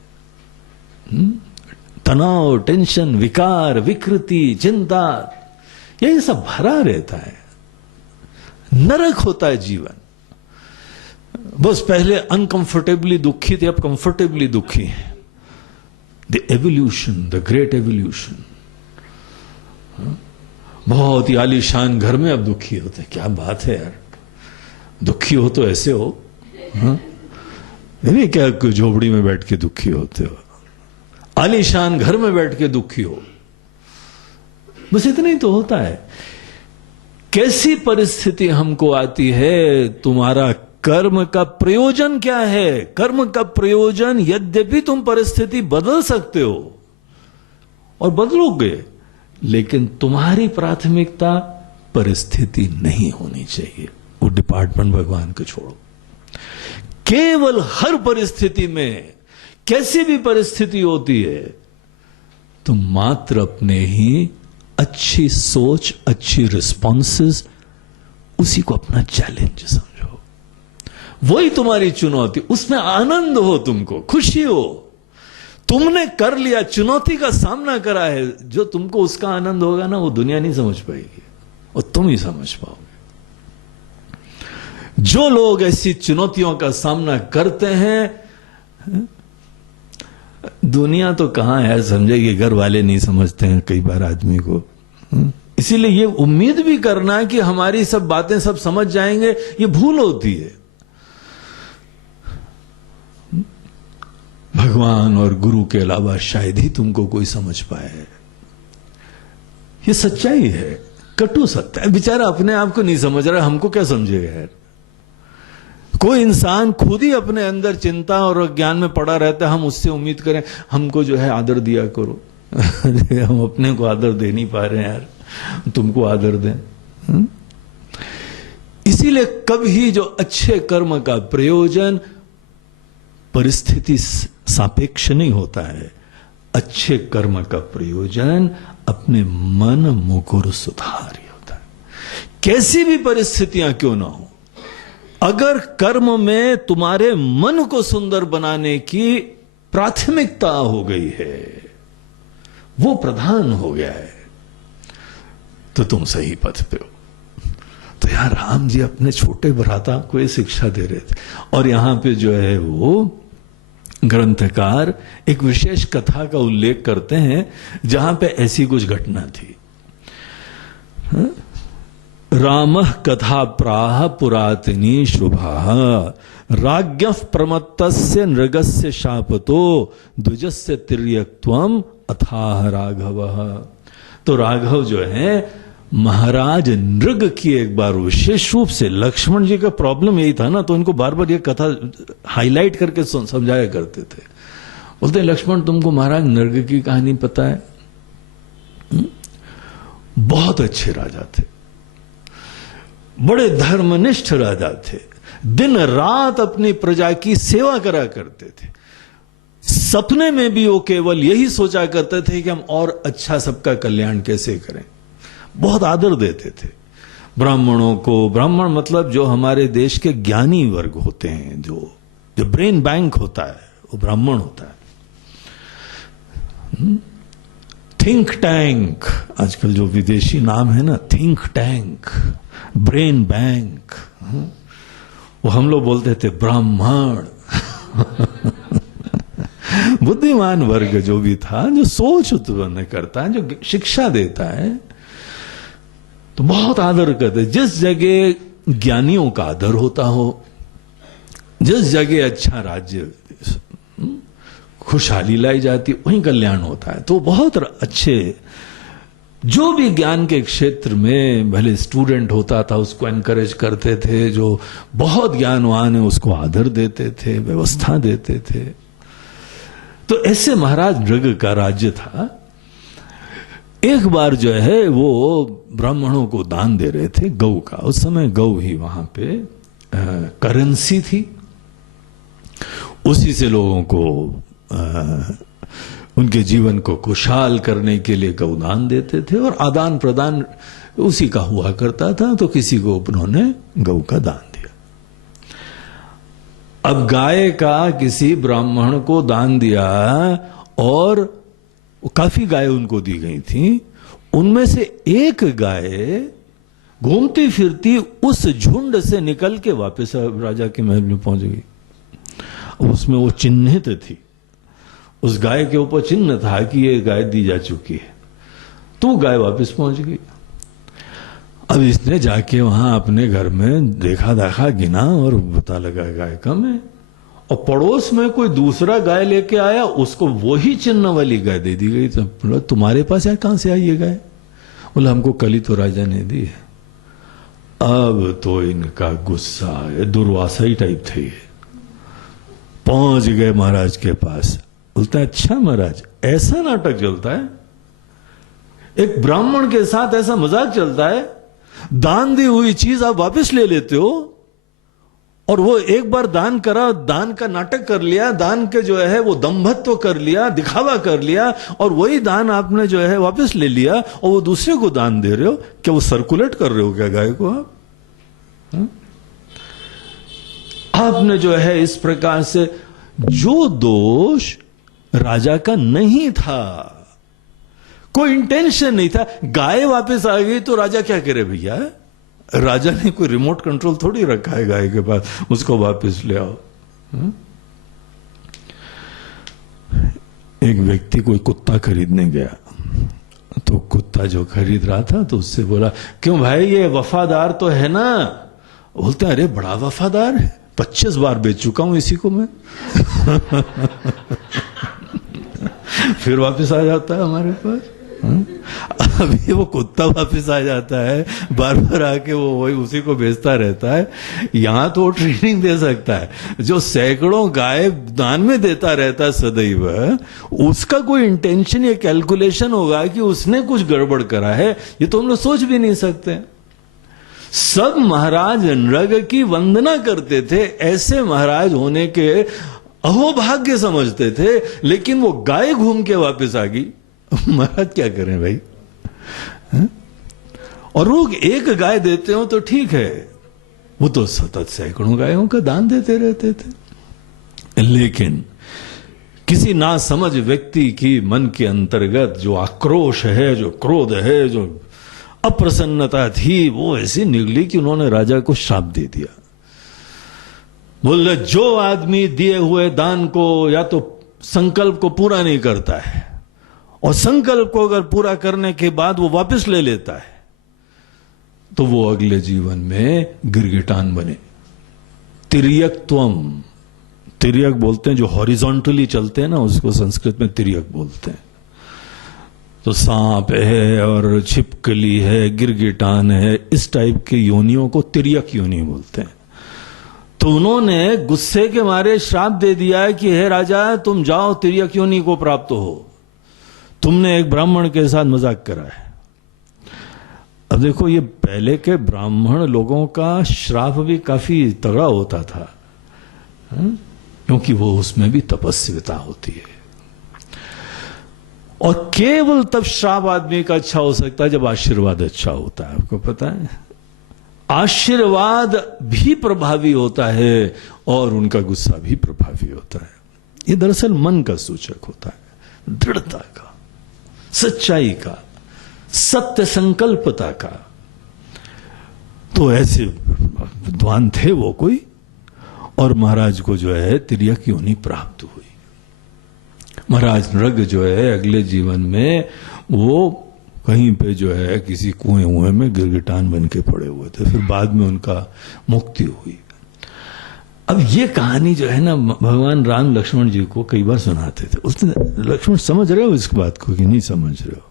तनाव, टेंशन, विकार, विकृति, चिंता, यही सब भरा रहता है, नरक होता है जीवन। बस पहले अनकंफर्टेबली दुखी थे, अब कंफर्टेबली दुखी हैं। The evolution, the great evolution. बहुत ही आलीशान घर में अब दुखी होते, क्या बात है यार, दुखी हो तो ऐसे हो, नहीं क्या झोपड़ी में बैठ के दुखी होते हो, आलीशान घर में बैठ के दुखी हो, बस इतना ही तो होता है। कैसी परिस्थिति हमको आती है, तुम्हारा कर्म का प्रयोजन क्या है। कर्म का प्रयोजन, यद्यपि तुम परिस्थिति बदल सकते हो और बदलोगे, लेकिन तुम्हारी प्राथमिकता परिस्थिति नहीं होनी चाहिए। वो डिपार्टमेंट भगवान को छोड़ो। केवल हर परिस्थिति में, कैसी भी परिस्थिति होती है, तुम मात्र अपने ही अच्छी सोच, अच्छी रिस्पॉन्सेस, उसी को अपना चैलेंज समझो। वही तुम्हारी चुनौती, उसमें आनंद हो, तुमको खुशी हो, तुमने कर लिया, चुनौती का सामना करा है, जो तुमको उसका आनंद होगा ना, वो दुनिया नहीं समझ पाएगी, और तुम ही समझ पाओगे। जो लोग ऐसी चुनौतियों का सामना करते हैं, दुनिया तो कहां है समझेगी, घर वाले नहीं समझते हैं कई बार आदमी को। इसीलिए ये उम्मीद भी करना कि हमारी सब बातें सब समझ जाएंगे, ये भूल होती है। भगवान और गुरु के अलावा शायद ही तुमको कोई समझ पाए। ये सच्चाई है, कटु सत्य है। बेचारा अपने आप को नहीं समझ रहा, हमको क्या समझेगा यार। कोई इंसान खुद ही अपने अंदर चिंता और अज्ञान में पड़ा रहता है, हम उससे उम्मीद करें हमको जो है आदर दिया करो। हम अपने को आदर दे नहीं पा रहे हैं यार, तुमको आदर दें। इसीलिए कभी जो अच्छे कर्म का प्रयोजन परिस्थिति सापेक्ष नहीं होता है। अच्छे कर्म का प्रयोजन अपने मन मुकुर सुधार ही होता है। कैसी भी परिस्थितियां क्यों ना हो, अगर कर्म में तुम्हारे मन को सुंदर बनाने की प्राथमिकता हो गई है, वो प्रधान हो गया है, तो तुम सही पथ पे हो। तो यार राम जी अपने छोटे भ्राता को ये शिक्षा दे रहे थे, और यहां पे जो है वो ग्रंथकार एक विशेष कथा का उल्लेख करते हैं जहां पे ऐसी कुछ घटना थी। रामः कथा प्राह पुरातनी शुभा राज्ञः प्रमत्तस्य नृगस्य शापतो द्विजस्य तिर्यक्त्वम् अथाह राघवः। तो राघव जो है महाराज नृग की एक बार विशेष रूप से, लक्ष्मण जी का प्रॉब्लम यही था ना, तो इनको बार बार ये कथा हाईलाइट करके समझाया करते थे। बोलते लक्ष्मण तुमको महाराज नृग की कहानी पता है? बहुत अच्छे राजा थे, बड़े धर्मनिष्ठ राजा थे, दिन रात अपनी प्रजा की सेवा करा करते थे। सपने में भी वो केवल यही सोचा करते थे कि हम और अच्छा सबका कल्याण कैसे करें। बहुत आदर देते थे ब्राह्मणों को। ब्राह्मण मतलब जो हमारे देश के ज्ञानी वर्ग होते हैं, जो ब्रेन बैंक होता है, वो ब्राह्मण होता है। थिंक टैंक, आजकल जो विदेशी नाम है ना, थिंक टैंक, ब्रेन बैंक, वो हम लोग बोलते थे ब्राह्मण। बुद्धिमान वर्ग जो भी था, जो सोच उत्पन्न करता है, जो शिक्षा देता है, तो बहुत आदर करते। जिस जगह ज्ञानियों का आदर होता हो, जिस जगह अच्छा राज्य खुशहाली लाई जाती, वहीं कल्याण होता है। तो बहुत अच्छे, जो भी ज्ञान के क्षेत्र में भले स्टूडेंट होता था उसको एनकरेज करते थे, जो बहुत ज्ञानवान है उसको आदर देते थे, व्यवस्था देते थे। तो ऐसे महाराज नृग का राज्य था। एक बार जो है वो ब्राह्मणों को दान दे रहे थे गौ का। उस समय गौ ही वहां पे करेंसी थी, उसी से लोगों को उनके जीवन को खुशहाल करने के लिए गौ दान देते थे, और आदान प्रदान उसी का हुआ करता था। तो किसी को उन्होंने गौ का दान दिया। अब गाय का किसी ब्राह्मण को दान दिया, और काफी गाय उनको दी गई थी। उनमें से एक गाय घूमती फिरती उस झुंड से निकल के वापस राजा के महल में पहुंच गई। उसमें वो चिन्हित थी, उस गाय के ऊपर चिन्ह था कि ये गाय दी जा चुकी है। तो गाय वापस पहुंच गई। अब इसने जाके वहां अपने घर में देखा दाखा गिना और पता लगा गाय कम है। और पड़ोस में कोई दूसरा गाय लेके आया, उसको वही चिन्ह वाली गाय दे दी गई। तो बोला तुम्हारे पास यार कहां से आई ये गाय? बोला हमको कल ही तो राजा ने दी है। अब तो इनका गुस्सा है, दुर्वासा ही टाइप थे। पहुंच गए महाराज के पास। बोलता है अच्छा महाराज ऐसा नाटक चलता है, एक ब्राह्मण के साथ ऐसा मजाक चलता है, दान दी हुई चीज आप वापस ले लेते हो, और वो एक बार दान करा, दान का नाटक कर लिया, दान के जो है वो दंभत्व कर लिया, दिखावा कर लिया, और वही दान आपने जो है वापस ले लिया, और वो दूसरे को दान दे रहे हो। क्या वो सर्कुलेट कर रहे हो क्या गाय को आप? आपने जो है इस प्रकार से, जो दोष राजा का नहीं था, कोई इंटेंशन नहीं था, गाय वापस आ गई तो राजा क्या करे भैया? राजा ने कोई रिमोट कंट्रोल थोड़ी रखा है गाय के पास, उसको वापस ले आओ। एक व्यक्ति कोई कुत्ता खरीदने गया, तो कुत्ता जो खरीद रहा था तो उससे बोला क्यों भाई ये वफादार तो है ना? बोलते अरे बड़ा वफादार है, 25 बार बेच चुका हूं इसी को मैं। फिर वापस आ जाता है हमारे पास। अभी वो कुत्ता वापस आ जाता है, बार बार आके वो वही उसी को बेचता रहता है। यहां तो वो ट्रेनिंग दे सकता है। जो सैकड़ों गाय दान में देता रहता है सदैव, उसका कोई इंटेंशन या कैलकुलेशन होगा कि उसने कुछ गड़बड़ करा है, ये तो हम लोग सोच भी नहीं सकते। सब महाराज नृग की वंदना करते थे, ऐसे महाराज होने के अहोभाग्य समझते थे, लेकिन वो गाय घूम के वापस आ गई। महाराज क्या करें भाई? और लोग एक गाय देते हो तो ठीक है, वो तो सतत सैकड़ों गायों का दान देते रहते थे। लेकिन किसी नासमझ व्यक्ति की मन के अंतर्गत जो आक्रोश है, जो क्रोध है, जो अप्रसन्नता थी, वो ऐसी निकली कि उन्होंने राजा को श्राप दे दिया। बोले, जो आदमी दिए हुए दान को या तो संकल्प को पूरा नहीं करता है, और संकल्प को अगर पूरा करने के बाद वो वापस ले लेता है, तो वो अगले जीवन में गिरगिटान बने। तिर्यकत्वम, तिर्यक बोलते हैं जो हॉरिजॉन्टली चलते हैं ना, उसको संस्कृत में तिर्यक बोलते हैं। तो सांप है और छिपकली है, गिरगिटान है, इस टाइप के योनियों को तिर्यक योनि बोलते हैं। तो उन्होंने गुस्से के मारे श्राप दे दिया है कि हे राजा, तुम जाओ, तिर्यक योनि को प्राप्त हो। तुमने एक ब्राह्मण के साथ मजाक करा है। अब देखो, ये पहले के ब्राह्मण लोगों का श्राप भी काफी तगड़ा होता था, क्योंकि वो उसमें भी तपस्विता होती है। और केवल तब श्राप आदमी का अच्छा हो सकता है जब आशीर्वाद अच्छा होता है। आपको पता है, आशीर्वाद भी प्रभावी होता है और उनका गुस्सा भी प्रभावी होता है। ये दरअसल मन का सूचक होता है, दृढ़ता का, सच्चाई का, सत्य संकल्पता का। तो ऐसे विद्वान थे वो कोई, और महाराज को जो है तिर्यक योनि प्राप्त हुई। महाराज नृग जो है अगले जीवन में वो कहीं पे जो है किसी कुएं में गिरगिटान बन के पड़े हुए थे। फिर बाद में उनका मुक्ति हुई। अब ये कहानी जो है ना, भगवान राम लक्ष्मण जी को कई बार सुनाते थे। उसने, लक्ष्मण समझ रहे हो इस बात को कि नहीं समझ रहे हो?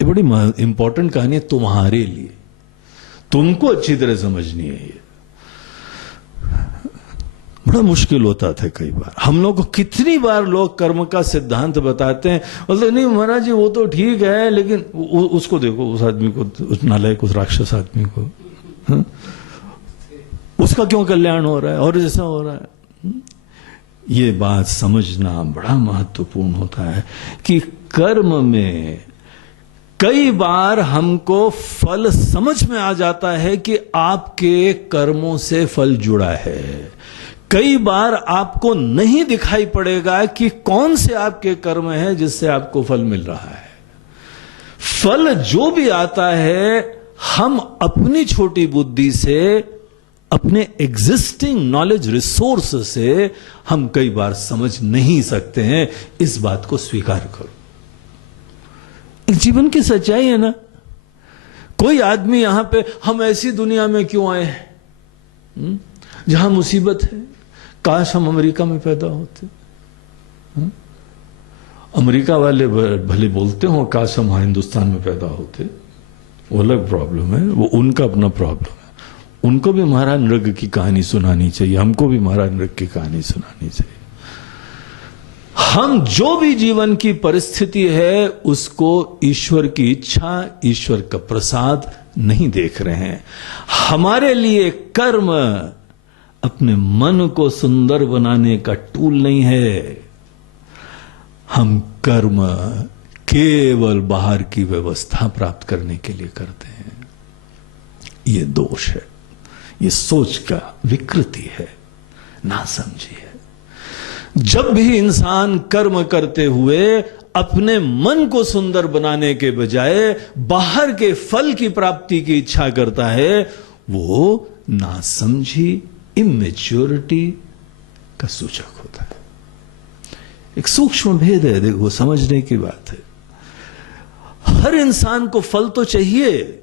ये बड़ी इंपॉर्टेंट कहानी है तुम्हारे लिए, तुमको अच्छी तरह समझनी है। ये बड़ा मुश्किल होता था कई बार। हम लोग को कितनी बार लोग कर्म का सिद्धांत बताते हैं, बोलते नहीं महाराज जी वो तो ठीक है, लेकिन उसको देखो, उस आदमी को, उस नालायक, उस राक्षस आदमी को, हा? उसका क्यों कल्याण हो रहा है और ऐसा हो रहा है। ये बात समझना बड़ा महत्वपूर्ण होता है कि कर्म में कई बार हमको फल समझ में आ जाता है कि आपके कर्मों से फल जुड़ा है। कई बार आपको नहीं दिखाई पड़ेगा कि कौन से आपके कर्म है जिससे आपको फल मिल रहा है। फल जो भी आता है, हम अपनी छोटी बुद्धि से, अपने एग्जिस्टिंग नॉलेज रिसोर्स से हम कई बार समझ नहीं सकते हैं। इस बात को स्वीकार करो। एक जीवन की सच्चाई है ना। कोई आदमी यहां पे, हम ऐसी दुनिया में क्यों आए हैं जहां मुसीबत है, काश हम अमेरिका में पैदा होते। अमेरिका वाले भले बोलते हो काश हम हिंदुस्तान में पैदा होते, वो अलग प्रॉब्लम है, वो उनका अपना प्रॉब्लम है। उनको भी महाराज नृग की कहानी सुनानी चाहिए, हमको भी महाराज नृग की कहानी सुनानी चाहिए। हम जो भी जीवन की परिस्थिति है उसको ईश्वर की इच्छा, ईश्वर का प्रसाद नहीं देख रहे हैं। हमारे लिए कर्म अपने मन को सुंदर बनाने का टूल नहीं है। हम कर्म केवल बाहर की व्यवस्था प्राप्त करने के लिए करते हैं। ये दोष है, ये सोच का विकृति है, नासमझी है। जब भी इंसान कर्म करते हुए अपने मन को सुंदर बनाने के बजाय बाहर के फल की प्राप्ति की इच्छा करता है, वो नासमझी, इमेच्योरिटी का सूचक होता है। एक सूक्ष्म भेद है, देखो, समझने की बात है। हर इंसान को फल तो चाहिए,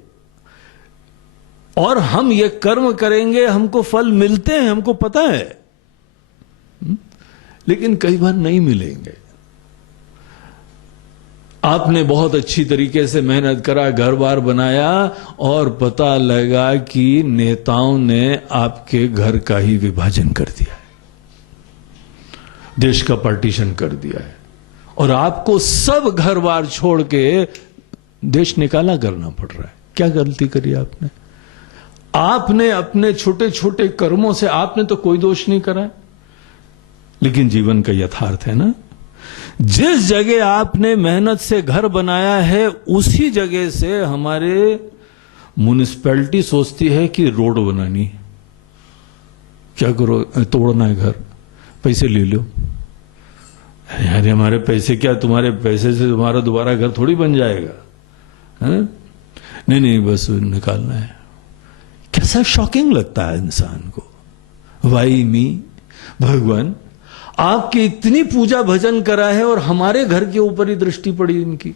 और हम ये कर्म करेंगे हमको फल मिलते हैं, हमको पता है, लेकिन कई बार नहीं मिलेंगे। आपने बहुत अच्छी तरीके से मेहनत करा, घर बार बनाया, और पता लगा कि नेताओं ने आपके घर का ही विभाजन कर दिया है, देश का पार्टीशन कर दिया है, और आपको सब घर बार छोड़ के देश निकाला करना पड़ रहा है। क्या गलती करी आपने? आपने अपने छोटे छोटे कर्मों से, आपने तो कोई दोष नहीं करा, लेकिन जीवन का यथार्थ है ना, जिस जगह आपने मेहनत से घर बनाया है उसी जगह से हमारे म्युनिसिपैलिटी सोचती है कि रोड बनानी। क्या करो, तोड़ना है घर, पैसे ले लो। अरे हमारे पैसे क्या, तुम्हारे पैसे से तुम्हारा दोबारा घर थोड़ी बन जाएगा, है? नहीं नहीं, बस निकालना है। कैसा शॉकिंग लगता है इंसान को। वाई मी, भगवान आपकी इतनी पूजा भजन करा है और हमारे घर के ऊपर ही दृष्टि पड़ी इनकी।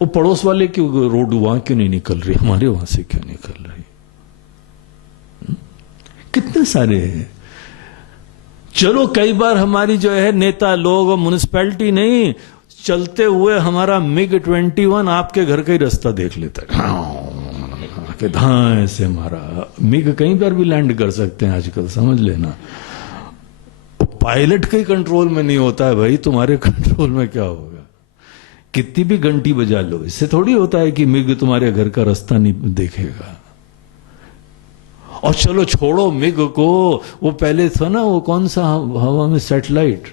वो पड़ोस वाले की रोड वहां क्यों नहीं निकल रही, हमारे वहां से क्यों निकल रही? कितने सारे हैं। चलो कई बार हमारी जो है नेता लोग और म्युनिसिपैलिटी नहीं, चलते हुए हमारा MiG-21 आपके घर का ही रास्ता देख लेता है, धाए से हमारा MiG कहीं पर भी लैंड कर सकते हैं आजकल, समझ लेना। पायलट के कंट्रोल में नहीं होता है भाई, तुम्हारे कंट्रोल में क्या होगा? कितनी भी घंटी बजा लो, इससे थोड़ी होता है कि MiG तुम्हारे घर का रास्ता नहीं देखेगा। और चलो छोड़ो MiG को, वो पहले था ना, वो कौन सा हवा में सैटेलाइट,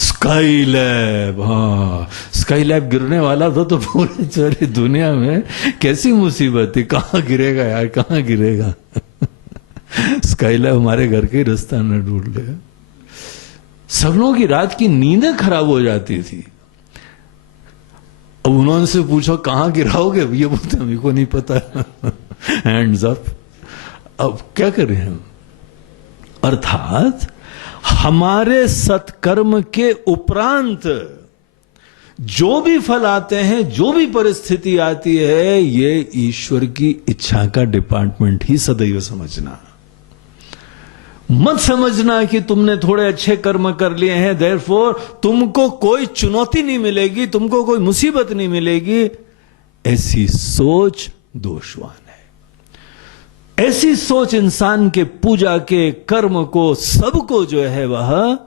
स्काईलैब। हाँ, स्काईलैब गिरने वाला था तो पूरे सारी दुनिया में कैसी मुसीबत थी, कहां गिरेगा यार, कहां गिरेगा। स्काईलैब हमारे घर के रास्ता न ढूंढ ले। सब लोगों की रात की नींदें खराब हो जाती थी। अब उन्होंने से पूछो कहां गिराओगे, ये बोलते हमें को नहीं पता। Hands up. अब क्या करें हम? अर्थात हमारे सत्कर्म के उपरांत जो भी फल आते हैं, जो भी परिस्थिति आती है, ये ईश्वर की इच्छा का डिपार्टमेंट ही सदैव समझना। मत समझना कि तुमने थोड़े अच्छे कर्म कर लिए हैं, देयरफॉर तुमको कोई चुनौती नहीं मिलेगी, तुमको कोई मुसीबत नहीं मिलेगी। ऐसी सोच दोषवान है। ऐसी सोच इंसान के पूजा के कर्म को, सबको जो है वह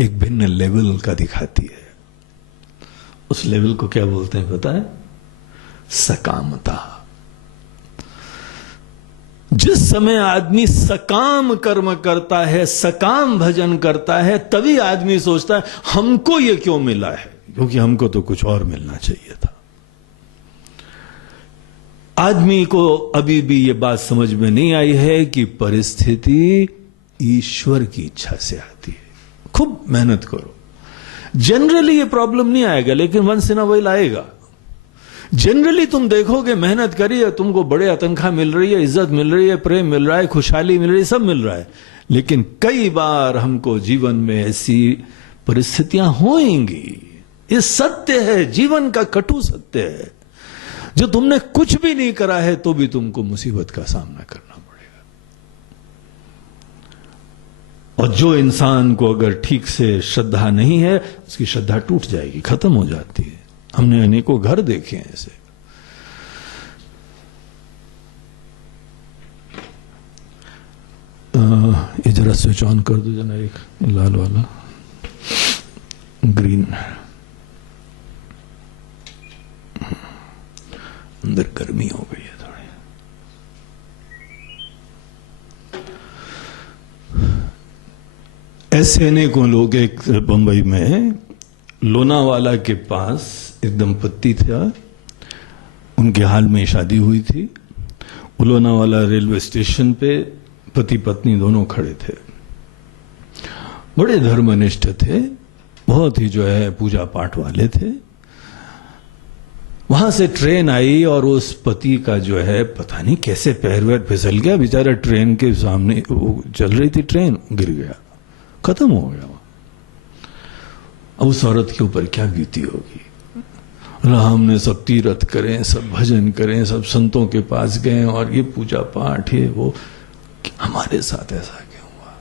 एक भिन्न लेवल का दिखाती है। उस लेवल को क्या बोलते हैं पता है? सकामता। जिस समय आदमी सकाम कर्म करता है, सकाम भजन करता है, तभी आदमी सोचता है हमको ये क्यों मिला है, क्योंकि हमको तो कुछ और मिलना चाहिए था। आदमी को अभी भी ये बात समझ में नहीं आई है कि परिस्थिति ईश्वर की इच्छा से आती है। खूब मेहनत करो, जनरली ये प्रॉब्लम नहीं आएगा, लेकिन वंस इन अ व्हाइल आएगा। जनरली तुम देखोगे मेहनत करी है, तुमको बड़े तनख्वाह मिल रही है, इज्जत मिल रही है, प्रेम मिल रहा है, खुशहाली मिल रही है, सब मिल रहा है। लेकिन कई बार हमको जीवन में ऐसी परिस्थितियां होंगी, ये सत्य है, जीवन का कटु सत्य है, जो तुमने कुछ भी नहीं करा है तो भी तुमको मुसीबत का सामना करना पड़ेगा। और जो इंसान को अगर ठीक से श्रद्धा नहीं है, उसकी श्रद्धा टूट जाएगी, खत्म हो जाती है। हमने अनेकों घर देखे हैं ऐसे। ये जरा स्विच ऑन कर दो जना, एक लाल वाला, ग्रीन। अंदर गर्मी हो गई है थोड़ी। ऐसे अनेकों लोग, एक बंबई में लोनावाला के पास एक दंपत्ति था, उनके हाल में शादी हुई थी। लोनावाला रेलवे स्टेशन पे पति पत्नी दोनों खड़े थे, बड़े धर्मनिष्ठ थे, बहुत ही जो है पूजा पाठ वाले थे। वहां से ट्रेन आई और उस पति का जो है पता नहीं कैसे पैर वैर फिसल गया, बेचारा ट्रेन के सामने, वो चल रही थी ट्रेन, गिर गया, खत्म हो गया। अब उस औरत के ऊपर क्या बीती होगी। राम ने सब तीर्थ करें, सब भजन करें, सब संतों के पास गए और ये पूजा पाठ है वो, हमारे साथ ऐसा क्यों हुआ?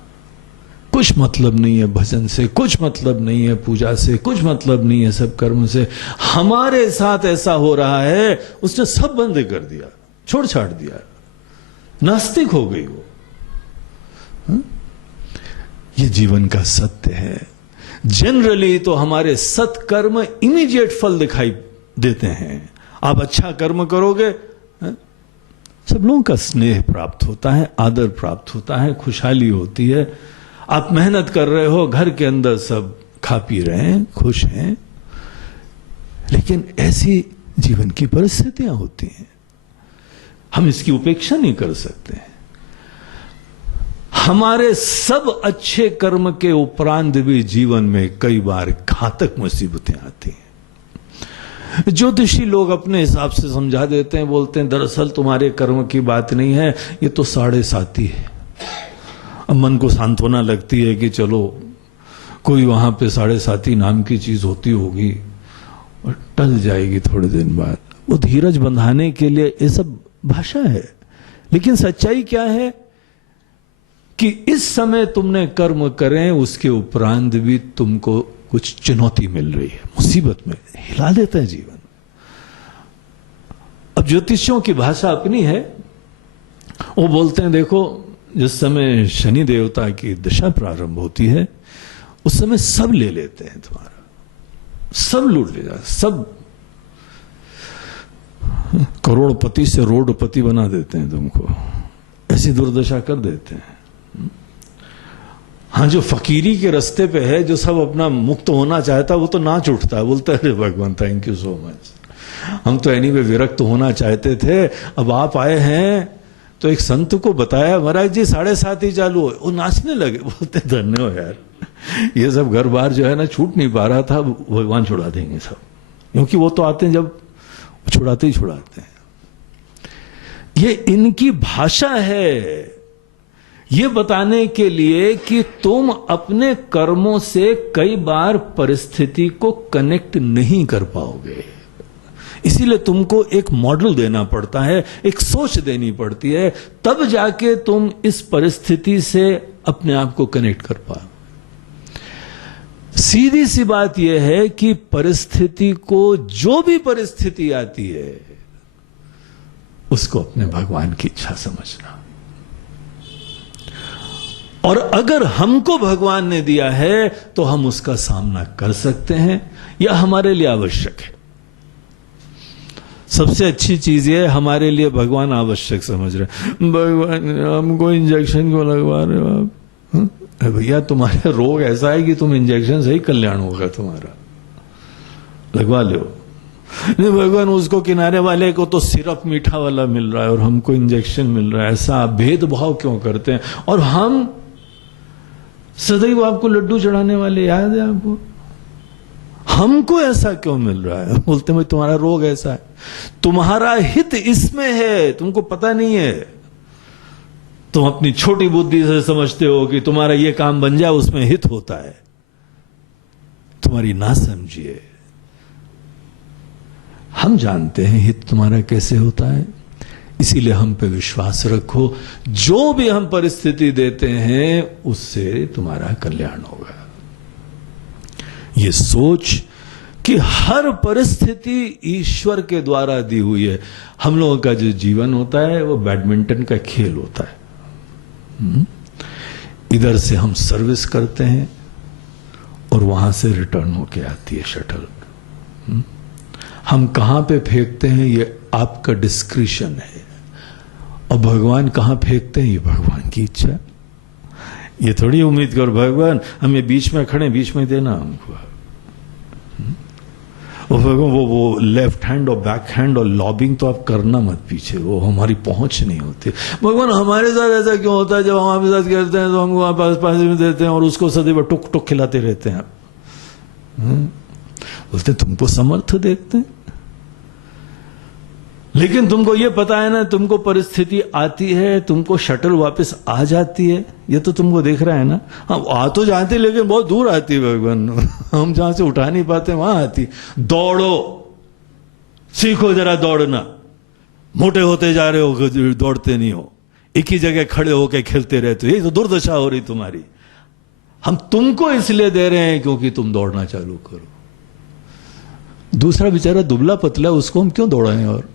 कुछ मतलब नहीं है भजन से, कुछ मतलब नहीं है पूजा से, कुछ मतलब नहीं है सब कर्म से, हमारे साथ ऐसा हो रहा है, उसने सब बंद कर दिया, छोड़ छाड़ दिया, नास्तिक हो गई वो। ये जीवन का सत्य है। जनरली तो हमारे सत्कर्म इमीडिएट फल दिखाई देते हैं। आप अच्छा कर्म करोगे, सब लोगों का स्नेह प्राप्त होता है, आदर प्राप्त होता है, खुशहाली होती है। आप मेहनत कर रहे हो, घर के अंदर सब खा पी रहे हैं, खुश हैं, लेकिन ऐसी जीवन की परिस्थितियां होती हैं, हम इसकी उपेक्षा नहीं कर सकते। हमारे सब अच्छे कर्म के उपरांत भी जीवन में कई बार घातक मुसीबतें आती हैं। ज्योतिषी लोग अपने हिसाब से समझा देते हैं, बोलते हैं दरअसल तुम्हारे कर्म की बात नहीं है, ये तो 7.5 है। अब मन को सांत्वना लगती है कि चलो कोई वहां पे 7.5 नाम की चीज होती होगी और टल जाएगी थोड़े दिन बाद। वो धीरज बंधाने के लिए ये सब भाषा है, लेकिन सच्चाई क्या है कि इस समय तुमने कर्म करें, उसके उपरांत भी तुमको कुछ चुनौती मिल रही है, मुसीबत में हिला देता है जीवन। अब ज्योतिषियों की भाषा अपनी है, वो बोलते हैं देखो जिस समय शनि देवता की दशा प्रारंभ होती है उस समय सब ले लेते हैं तुम्हारा, सब लूट ले जाते, सब करोड़पति से रोडपति बना देते हैं तुमको, ऐसी दुर्दशा कर देते हैं। हाँ, जो फकीरी के रास्ते पे है, जो सब अपना मुक्त होना चाहता है, वो तो नाच उठता है, बोलता है अरे भगवान थैंक यू सो मच, हम तो एनीवे विरक्त होना चाहते थे, अब आप आए हैं। तो एक संत को बताया, महाराज जी 7.5 ही चालू है, वो नाचने लगे, बोलते धन्य हो यार, ये सब घर बार जो है ना छूट नहीं पा रहा था, भगवान छुड़ा देंगे सब, क्योंकि वो तो आते हैं जब छुड़ाते ही छुड़ाते हैं। ये इनकी भाषा है, ये बताने के लिए कि तुम अपने कर्मों से कई बार परिस्थिति को कनेक्ट नहीं कर पाओगे, इसीलिए तुमको एक मॉडल देना पड़ता है, एक सोच देनी पड़ती है, तब जाके तुम इस परिस्थिति से अपने आप को कनेक्ट कर पाओ। सीधी सी बात यह है कि परिस्थिति को, जो भी परिस्थिति आती है, उसको अपने भगवान की इच्छा समझना। और अगर हमको भगवान ने दिया है तो हम उसका सामना कर सकते हैं, यह हमारे लिए आवश्यक है। सबसे अच्छी चीज ये हमारे लिए भगवान आवश्यक समझ रहे। भगवान हमको इंजेक्शन क्यों लगवा रहे हो आप? भैया तुम्हारा रोग ऐसा है कि तुम इंजेक्शन से ही कल्याण होगा तुम्हारा, लगवा लो। नहीं भगवान उसको किनारे वाले को तो सिरप मीठा वाला मिल रहा है और हमको इंजेक्शन मिल रहा है, ऐसा भेदभाव क्यों करते हैं? और हम सदैव आपको लड्डू चढ़ाने वाले, याद है आपको? हमको ऐसा क्यों मिल रहा है? बोलते भाई तुम्हारा रोग ऐसा है, तुम्हारा हित इसमें है, तुमको पता नहीं है। तुम अपनी छोटी बुद्धि से समझते हो कि तुम्हारा ये काम बन जाए उसमें हित होता है, तुम्हारी ना समझिए। हम जानते हैं हित तुम्हारा कैसे होता है, इसीलिए हम पे विश्वास रखो, जो भी हम परिस्थिति देते हैं उससे तुम्हारा कल्याण होगा। ये सोच कि हर परिस्थिति ईश्वर के द्वारा दी हुई है। हम लोगों का जो जीवन होता है वो बैडमिंटन का खेल होता है। इधर से हम सर्विस करते हैं और वहां से रिटर्न होके आती है शटल। हम कहां पे फेंकते हैं ये आपका डिस्क्रिशन है, और भगवान कहां फेंकते हैं ये भगवान की इच्छा। ये थोड़ी उम्मीद करो भगवान हमें बीच में खड़े, बीच में देना हमको। और भगवान वो लेफ्ट हैंड और बैक हैंड और लॉबिंग तो आप करना मत पीछे, वो हमारी पहुंच नहीं होती। भगवान हमारे साथ ऐसा क्यों होता है, जब हम आपके साथ करते हैं तो हमको आप पास में देते हैं और उसको सदैव टुक टुक खिलाते रहते हैं। बोलते तुमको समर्थ देखते हैं, लेकिन तुमको ये पता है ना, तुमको परिस्थिति आती है, तुमको शटल वापस आ जाती है, ये तो तुमको देख रहा है ना। हाँ आ तो जाती लेकिन बहुत दूर आती है भगवान, हम जहां से उठा नहीं पाते वहां आती। दौड़ो, सीखो जरा दौड़ना, मोटे होते जा रहे हो, दौड़ते नहीं हो, एक ही जगह खड़े होके खेलते रहते हो, ये तो दुर्दशा हो रही तुम्हारी। हम तुमको इसलिए दे रहे हैं क्योंकि तुम दौड़ना चालू करो। दूसरा बेचारा दुबला पतला, उसको हम क्यों दौड़ाएं? और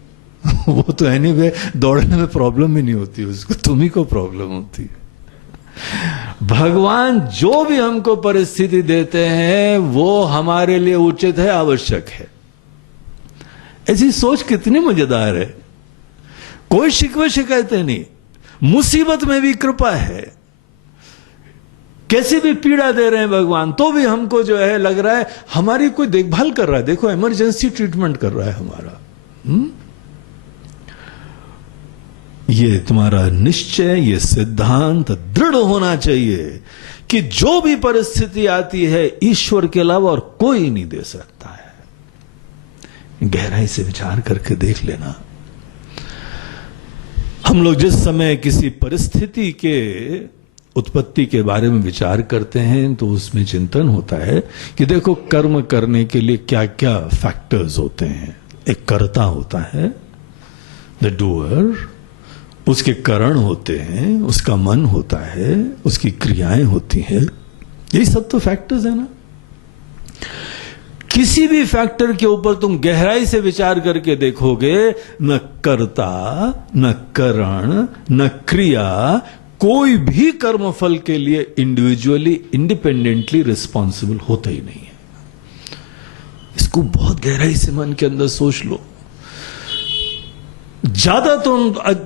वो तो एनीवे दौड़ने में प्रॉब्लम ही नहीं होती उसको, तुम ही को प्रॉब्लम होती है। भगवान जो भी हमको परिस्थिति देते हैं वो हमारे लिए उचित है, आवश्यक है। ऐसी सोच कितनी मजेदार है। कोई शिकवे शिकायतें नहीं, मुसीबत में भी कृपा है। कैसी भी पीड़ा दे रहे हैं भगवान, तो भी हमको जो है लग रहा है हमारी कोई देखभाल कर रहा है। देखो इमरजेंसी ट्रीटमेंट कर रहा है हमारा। ये तुम्हारा निश्चय, ये सिद्धांत दृढ़ होना चाहिए कि जो भी परिस्थिति आती है ईश्वर के अलावा और कोई नहीं दे सकता है। गहराई से विचार करके देख लेना। हम लोग जिस समय किसी परिस्थिति के उत्पत्ति के बारे में विचार करते हैं तो उसमें चिंतन होता है कि देखो कर्म करने के लिए क्या क्या फैक्टर्स होते हैं। एक कर्ता होता है, द डूअर, उसके करण होते हैं, उसका मन होता है, उसकी क्रियाएं होती हैं। यही सब तो फैक्टर्स है ना। किसी भी फैक्टर के ऊपर तुम गहराई से विचार करके देखोगे, न कर्ता, न करण, न क्रिया, कोई भी कर्मफल के लिए इंडिविजुअली इंडिपेंडेंटली रिस्पॉन्सिबल होता ही नहीं है। इसको बहुत गहराई से मन के अंदर सोच लो। ज्यादा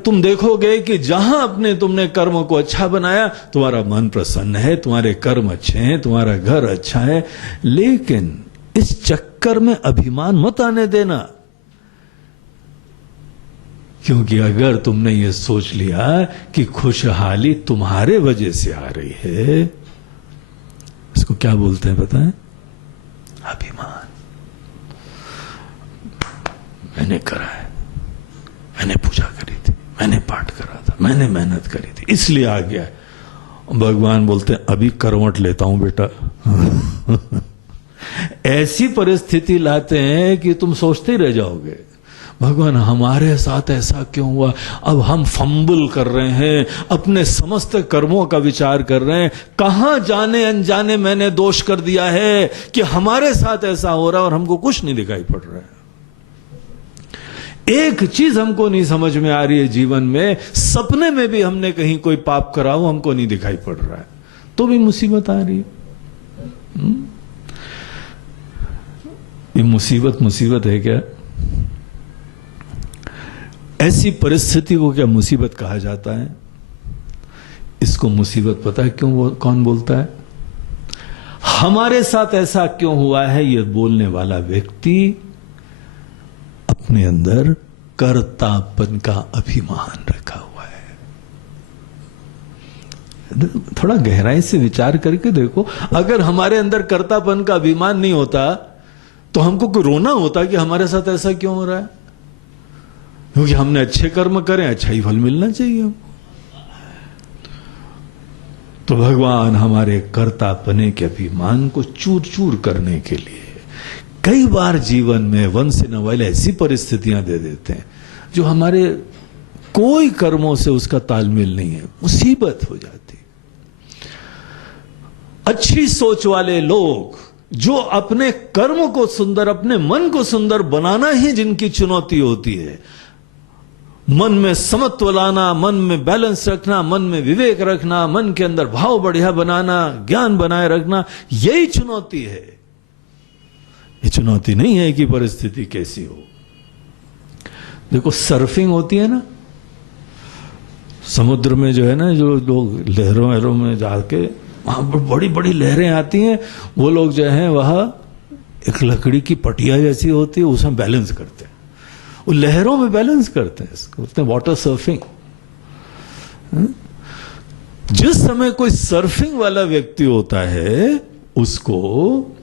तुम देखोगे कि जहां तुमने कर्म को अच्छा बनाया, तुम्हारा मन प्रसन्न है, तुम्हारे कर्म अच्छे हैं, तुम्हारा घर अच्छा है। लेकिन इस चक्कर में अभिमान मत आने देना, क्योंकि अगर तुमने ये सोच लिया कि खुशहाली तुम्हारे वजह से आ रही है, इसको क्या बोलते हैं पता है? अभिमान। मैंने करा है, मैंने पूजा करी थी, मैंने पाठ करा था, मैंने मेहनत करी थी, इसलिए आ गया। भगवान बोलते हैं अभी करवट लेता हूं बेटा। ऐसी परिस्थिति लाते हैं कि तुम सोचते ही रह जाओगे, भगवान हमारे साथ ऐसा क्यों हुआ। अब हम फंबल कर रहे हैं, अपने समस्त कर्मों का विचार कर रहे हैं, कहां जाने अनजाने मैंने दोष कर दिया है कि हमारे साथ ऐसा हो रहा है और हमको कुछ नहीं दिखाई पड़ रहा है। एक चीज हमको नहीं समझ में आ रही है जीवन में, सपने में भी हमने कहीं कोई पाप करा हो हमको नहीं दिखाई पड़ रहा है, तो भी मुसीबत आ रही है। ये मुसीबत है क्या? ऐसी परिस्थिति को क्या मुसीबत कहा जाता है? इसको मुसीबत पता है क्यों कौन बोलता है? हमारे साथ ऐसा क्यों हुआ है, यह बोलने वाला व्यक्ति अपने अंदर कर्तापन का अभिमान रखा हुआ है। थोड़ा गहराई से विचार करके देखो, अगर हमारे अंदर कर्तापन का अभिमान नहीं होता तो हमको कोई रोना होता कि हमारे साथ ऐसा क्यों हो रहा है? क्योंकि हमने अच्छे कर्म करें, अच्छा ही फल मिलना चाहिए हमको। तो भगवान हमारे कर्तापने के अभिमान को चूर चूर करने के लिए कई बार जीवन में वंस इन अ व्हाइल ऐसी परिस्थितियां दे देते हैं जो हमारे कोई कर्मों से उसका तालमेल नहीं है, मुसीबत हो जाती। अच्छी सोच वाले लोग जो अपने कर्म को सुंदर, अपने मन को सुंदर बनाना ही जिनकी चुनौती होती है, मन में समत्व लाना, मन में बैलेंस रखना, मन में विवेक रखना, मन के अंदर भाव बढ़िया बनाना, ज्ञान बनाए रखना, यही चुनौती है। ये चुनौती नहीं है कि परिस्थिति कैसी हो। देखो सर्फिंग होती है ना समुद्र में, जो है ना, जो लोग लहरों में जाके वहां पर बड़ी बड़ी लहरें आती हैं, वो लोग जो है वहां एक लकड़ी की पटिया जैसी होती है, उसमें बैलेंस करते हैं, वो लहरों में बैलेंस करते हैं, इसको बोलते हैं वाटर सर्फिंग। जिस समय कोई सर्फिंग वाला व्यक्ति होता है, उसको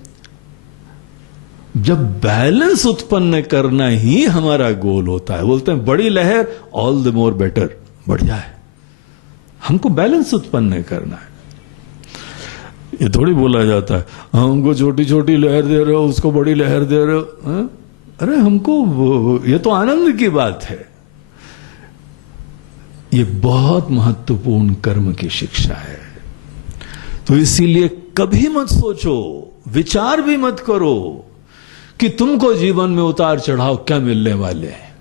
जब बैलेंस उत्पन्न करना ही हमारा गोल होता है, बोलते हैं बड़ी लहर ऑल द मोर बेटर, बढ़िया है, हमको बैलेंस उत्पन्न करना है। ये थोड़ी बोला जाता है हमको छोटी छोटी लहर दे रहे हो, उसको बड़ी लहर दे रहे हो। अरे हमको ये तो आनंद की बात है। ये बहुत महत्वपूर्ण कर्म की शिक्षा है। तो इसीलिए कभी मत सोचो, विचार भी मत करो कि तुमको जीवन में उतार चढ़ाव क्या मिलने वाले हैं।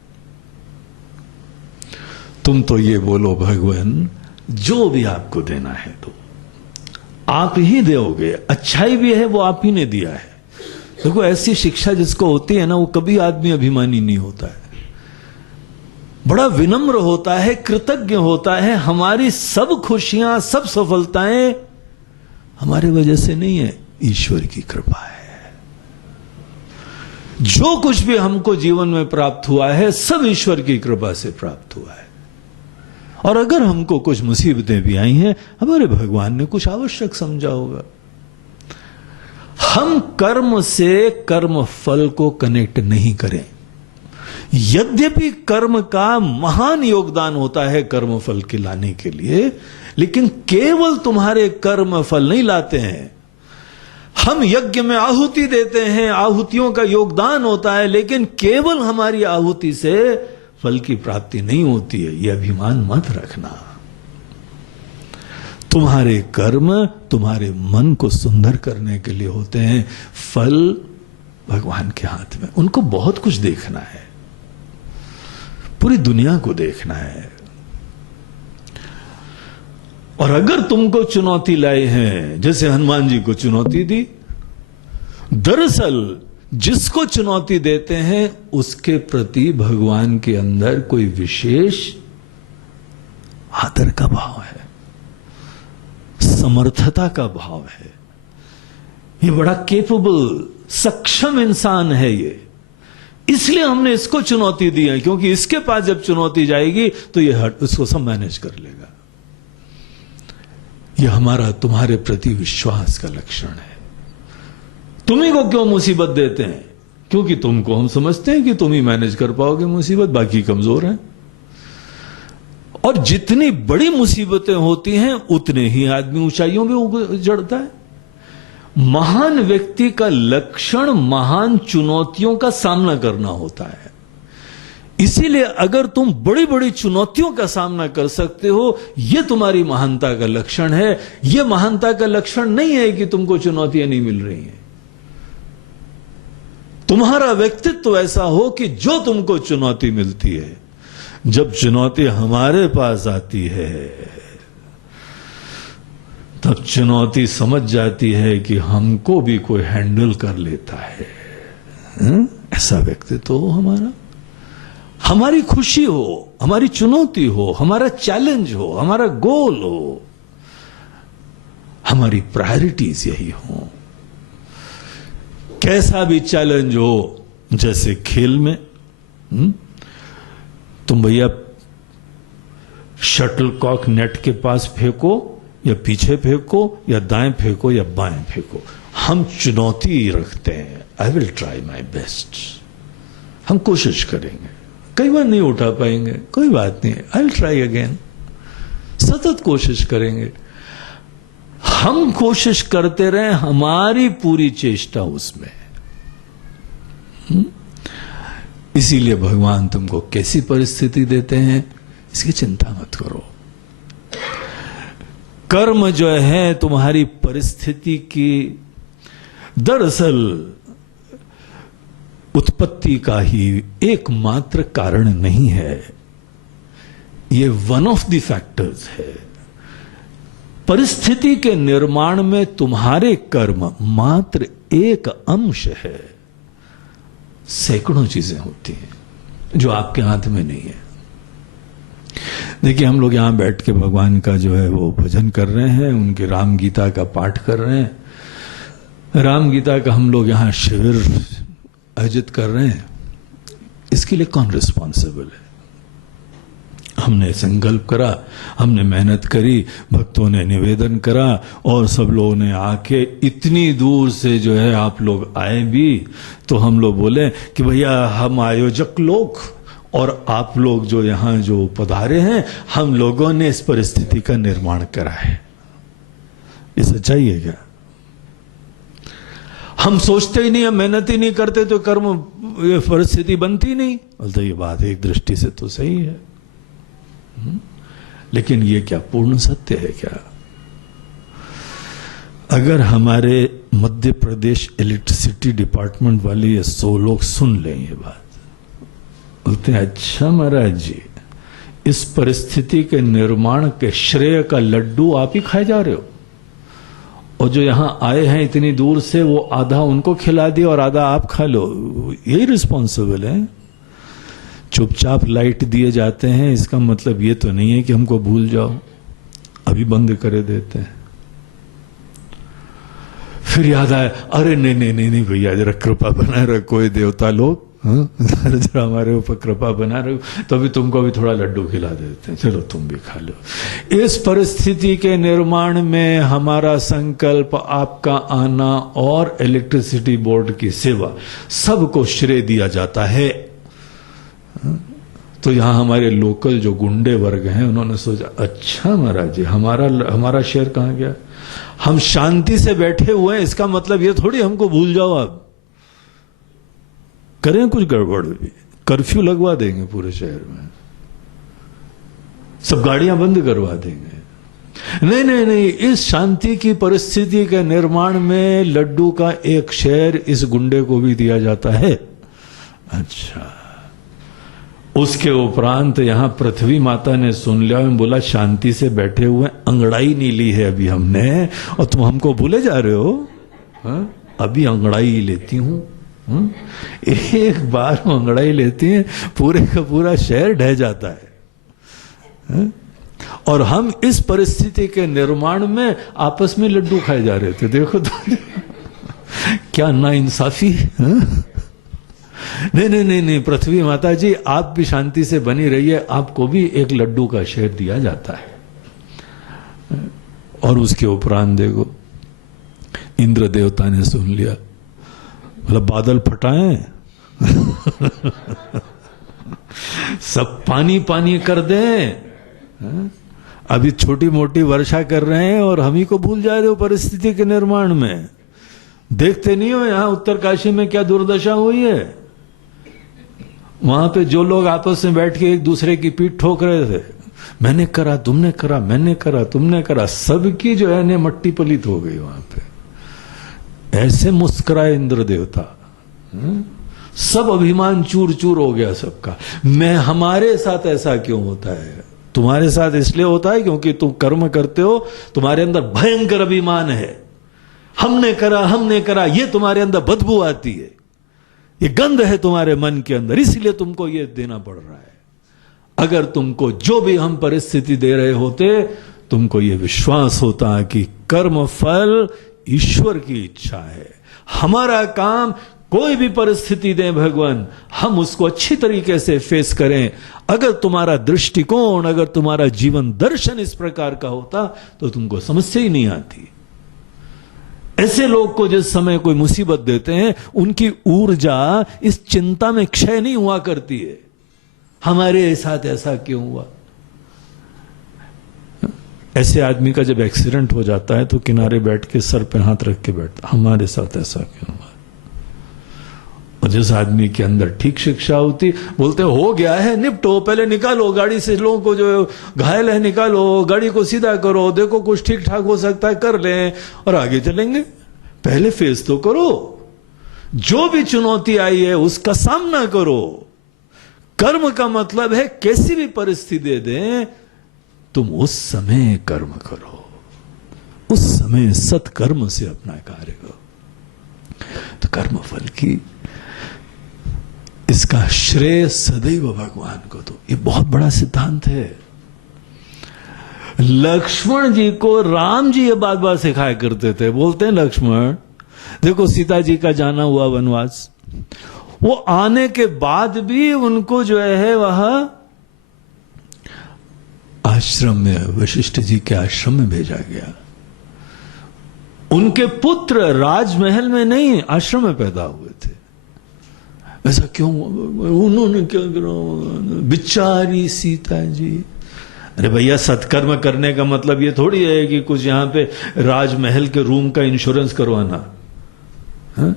तुम तो ये बोलो, भगवान जो भी आपको देना है तो आप ही दोगे, अच्छाई भी है वो आप ही ने दिया है। देखो, ऐसी शिक्षा जिसको होती है ना, वो कभी आदमी अभिमानी नहीं होता है, बड़ा विनम्र होता है, कृतज्ञ होता है। हमारी सब खुशियां, सब सफलताएं हमारे वजह से नहीं है, ईश्वर की कृपा है। जो कुछ भी हमको जीवन में प्राप्त हुआ है, सब ईश्वर की कृपा से प्राप्त हुआ है। और अगर हमको कुछ मुसीबतें भी आई हैं, हमारे भगवान ने कुछ आवश्यक समझा होगा। हम कर्म से कर्म फल को कनेक्ट नहीं करें। यद्यपि कर्म का महान योगदान होता है कर्म फल के लाने के लिए, लेकिन केवल तुम्हारे कर्म फल नहीं लाते हैं। हम यज्ञ में आहुति देते हैं, आहुतियों का योगदान होता है, लेकिन केवल हमारी आहुति से फल की प्राप्ति नहीं होती है। यह अभिमान मत रखना। तुम्हारे कर्म तुम्हारे मन को सुंदर करने के लिए होते हैं, फल भगवान के हाथ में। उनको बहुत कुछ देखना है, पूरी दुनिया को देखना है। और अगर तुमको चुनौती लाए हैं, जैसे हनुमान जी को चुनौती दी, दरअसल जिसको चुनौती देते हैं उसके प्रति भगवान के अंदर कोई विशेष आदर का भाव है, समर्थता का भाव है। ये बड़ा केपेबल, सक्षम इंसान है ये, इसलिए हमने इसको चुनौती दी है, क्योंकि इसके पास जब चुनौती जाएगी तो ये उसको सब मैनेज कर लेगा। ये हमारा तुम्हारे प्रति विश्वास का लक्षण है। तुम्ही को क्यों मुसीबत देते हैं? क्योंकि तुमको हम समझते हैं कि तुम ही मैनेज कर पाओगे मुसीबत, बाकी कमजोर हैं। और जितनी बड़ी मुसीबतें होती हैं उतने ही आदमी ऊंचाइयों में जड़ता है। महान व्यक्ति का लक्षण महान चुनौतियों का सामना करना होता है। इसीलिए अगर तुम बड़ी बड़ी चुनौतियों का सामना कर सकते हो, यह तुम्हारी महानता का लक्षण है। यह महानता का लक्षण नहीं है कि तुमको चुनौतियां नहीं मिल रही हैं। तुम्हारा व्यक्तित्व ऐसा हो कि जो तुमको चुनौती मिलती है, जब चुनौती हमारे पास आती है तब चुनौती समझ जाती है कि हमको भी कोई हैंडल कर लेता है। ऐसा व्यक्तित्व हो हमारा, हमारी खुशी हो, हमारी चुनौती हो, हमारा चैलेंज हो, हमारा गोल हो, हमारी प्रायोरिटीज यही हो। कैसा भी चैलेंज हो, जैसे खेल में तुम भैया शटलकॉक नेट के पास फेंको या पीछे फेंको या दाएं फेंको या बाएं फेंको, हम चुनौती रखते हैं। I will try my best. हम कोशिश करेंगे, कई बार नहीं उठा पाएंगे, कोई बात नहीं, आई विल ट्राई अगेन। सतत कोशिश करेंगे। हम कोशिश करते रहे, हमारी पूरी चेष्टा उसमें। इसीलिए भगवान तुमको कैसी परिस्थिति देते हैं इसकी चिंता मत करो। कर्म जो है तुम्हारी परिस्थिति की दरअसल उत्पत्ति का ही एकमात्र कारण नहीं है, ये वन ऑफ द फैक्टर्स है। परिस्थिति के निर्माण में तुम्हारे कर्म मात्र एक अंश है। सैकड़ों चीजें होती हैं जो आपके हाथ में नहीं है। देखिए, हम लोग यहां बैठ के भगवान का जो है वो भजन कर रहे हैं, उनके राम गीता का पाठ कर रहे हैं। राम गीता का हम लोग यहां शिविर आयोजित कर रहे हैं, इसके लिए कौन रिस्पॉन्सिबल है? हमने संकल्प करा, हमने मेहनत करी, भक्तों ने निवेदन करा और सब लोगों ने आके इतनी दूर से जो है आप लोग आए भी, तो हम लोग बोले कि भैया हम आयोजक लोग और आप लोग जो यहाँ जो पधारे हैं, हम लोगों ने इस परिस्थिति का निर्माण करा है। ये सच्चाई है क्या? हम सोचते ही नहीं, हम मेहनत ही नहीं करते तो कर्म ये परिस्थिति बनती नहीं। तो ये बात एक दृष्टि से तो सही है, लेकिन ये क्या पूर्ण सत्य है क्या? अगर हमारे मध्य प्रदेश इलेक्ट्रिसिटी डिपार्टमेंट वाले ये 100 लोग सुन लें ये बात, बोलते हैं अच्छा महाराज जी, इस परिस्थिति के निर्माण के श्रेय का लड्डू आप ही खाए जा रहे हो, और जो यहां आए हैं इतनी दूर से वो आधा उनको खिला दिया और आधा आप खा लो, यही रिस्पॉन्सिबल है। चुपचाप लाइट दिए जाते हैं, इसका मतलब ये तो नहीं है कि हमको भूल जाओ, अभी बंद करे देते हैं। फिर याद आया, अरे नहीं नहीं नहीं नहीं भैया, जरा कृपा बनाए रखो ये देवता लोग, जरा हमारे ऊपर कृपा बना रखो, तो अभी तुमको भी थोड़ा लड्डू खिला देते हैं, चलो तुम भी खा लो। इस परिस्थिति के निर्माण में हमारा संकल्प, आपका आना और इलेक्ट्रिसिटी बोर्ड की सेवा, सबको श्रेय दिया जाता है। तो यहां हमारे लोकल जो गुंडे वर्ग हैं, उन्होंने सोचा अच्छा महाराज जी, हमारा शेयर कहां गया, हम शांति से बैठे हुए हैं, इसका मतलब ये थोड़ी हमको भूल जाओ आप, करें कुछ गड़बड़ भी, कर्फ्यू लगवा देंगे पूरे शहर में, सब गाड़ियां बंद करवा देंगे। नहीं नहीं नहीं, इस शांति की परिस्थिति के निर्माण में लड्डू का एक शेयर इस गुंडे को भी दिया जाता है। अच्छा, उसके उपरांत यहां पृथ्वी माता ने सुन लिया, बोला शांति से बैठे हुए, अंगड़ाई नहीं ली है अभी हमने, और तुम हमको भूले जा रहे हो, अभी अंगड़ाई लेती हूं। एक बार अंगड़ाई लेती है, पूरे का पूरा शहर ढह जाता है। और हम इस परिस्थिति के निर्माण में आपस में लड्डू खाए जा रहे थे, देखो तो क्या नाइंसाफी। नहीं नहीं नहीं नहीं, पृथ्वी माता जी आप भी शांति से बनी रहिए, आपको भी एक लड्डू का शेयर दिया जाता है। और उसके उपरांत देखो, इंद्र देवता ने सुन लिया, मतलब बादल फटाएं सब पानी पानी कर दें, अभी छोटी मोटी वर्षा कर रहे हैं और हम ही को भूल जा रहे हो परिस्थिति के निर्माण में। देखते नहीं हो यहां उत्तरकाशी में क्या दुर्दशा हुई है, वहां पे जो लोग आपस में बैठ के एक दूसरे की पीठ ठोक रहे थे, मैंने करा तुमने करा, मैंने करा तुमने करा, सबकी जो है ने मट्टी पलित हो गई वहां पे। ऐसे मुस्कुराए इंद्र देवता, सब अभिमान चूर चूर हो गया सबका। मैं, हमारे साथ ऐसा क्यों होता है, तुम्हारे साथ इसलिए होता है क्योंकि तुम कर्म करते हो, तुम्हारे अंदर भयंकर अभिमान है, हमने करा, ये तुम्हारे अंदर बदबू आती है, ये गंध है तुम्हारे मन के अंदर, इसलिए तुमको ये देना पड़ रहा है। अगर तुमको जो भी हम परिस्थिति दे रहे होते, तुमको ये विश्वास होता कि कर्म फल ईश्वर की इच्छा है, हमारा काम कोई भी परिस्थिति दे भगवान, हम उसको अच्छी तरीके से फेस करें। अगर तुम्हारा दृष्टिकोण, अगर तुम्हारा जीवन दर्शन इस प्रकार का होता तो तुमको समस्या ही नहीं आती। ऐसे लोग को जिस समय कोई मुसीबत देते हैं, उनकी ऊर्जा इस चिंता में क्षय नहीं हुआ करती है, हमारे साथ ऐसा क्यों हुआ। ऐसे आदमी का जब एक्सीडेंट हो जाता है तो किनारे बैठ के सर पे हाथ रख के बैठता, हमारे साथ ऐसा क्यों हुआ। और जिस आदमी के अंदर ठीक शिक्षा होती, बोलते हो गया है निपटो, पहले निकालो गाड़ी से लोगों को जो घायल है निकालो, गाड़ी को सीधा करो, देखो कुछ ठीक ठाक हो सकता है कर लें और आगे चलेंगे। पहले फेस तो करो, जो भी चुनौती आई है उसका सामना करो। कर्म का मतलब है कैसी भी परिस्थिति दे दें, तुम उस समय कर्म करो, उस समय सत्कर्म से अपना कार्य करो। तो कर्म फल की इसका श्रेय सदैव भगवान को दो, ये बहुत बड़ा सिद्धांत है। लक्ष्मण जी को राम जी ये बात बात सिखाया करते थे। बोलते हैं लक्ष्मण देखो, सीता जी का जाना हुआ वनवास, वो आने के बाद भी उनको जो है वह आश्रम में, वशिष्ठ जी के आश्रम में भेजा गया। उनके पुत्र राजमहल में नहीं, आश्रम में पैदा हुए थे। ऐसा क्यों? उन्होंने क्या करा, बेचारी सीता जी। अरे भैया, सत्कर्म करने का मतलब ये थोड़ी है कि कुछ यहां पे राजमहल के रूम का इंश्योरेंस करवाना है?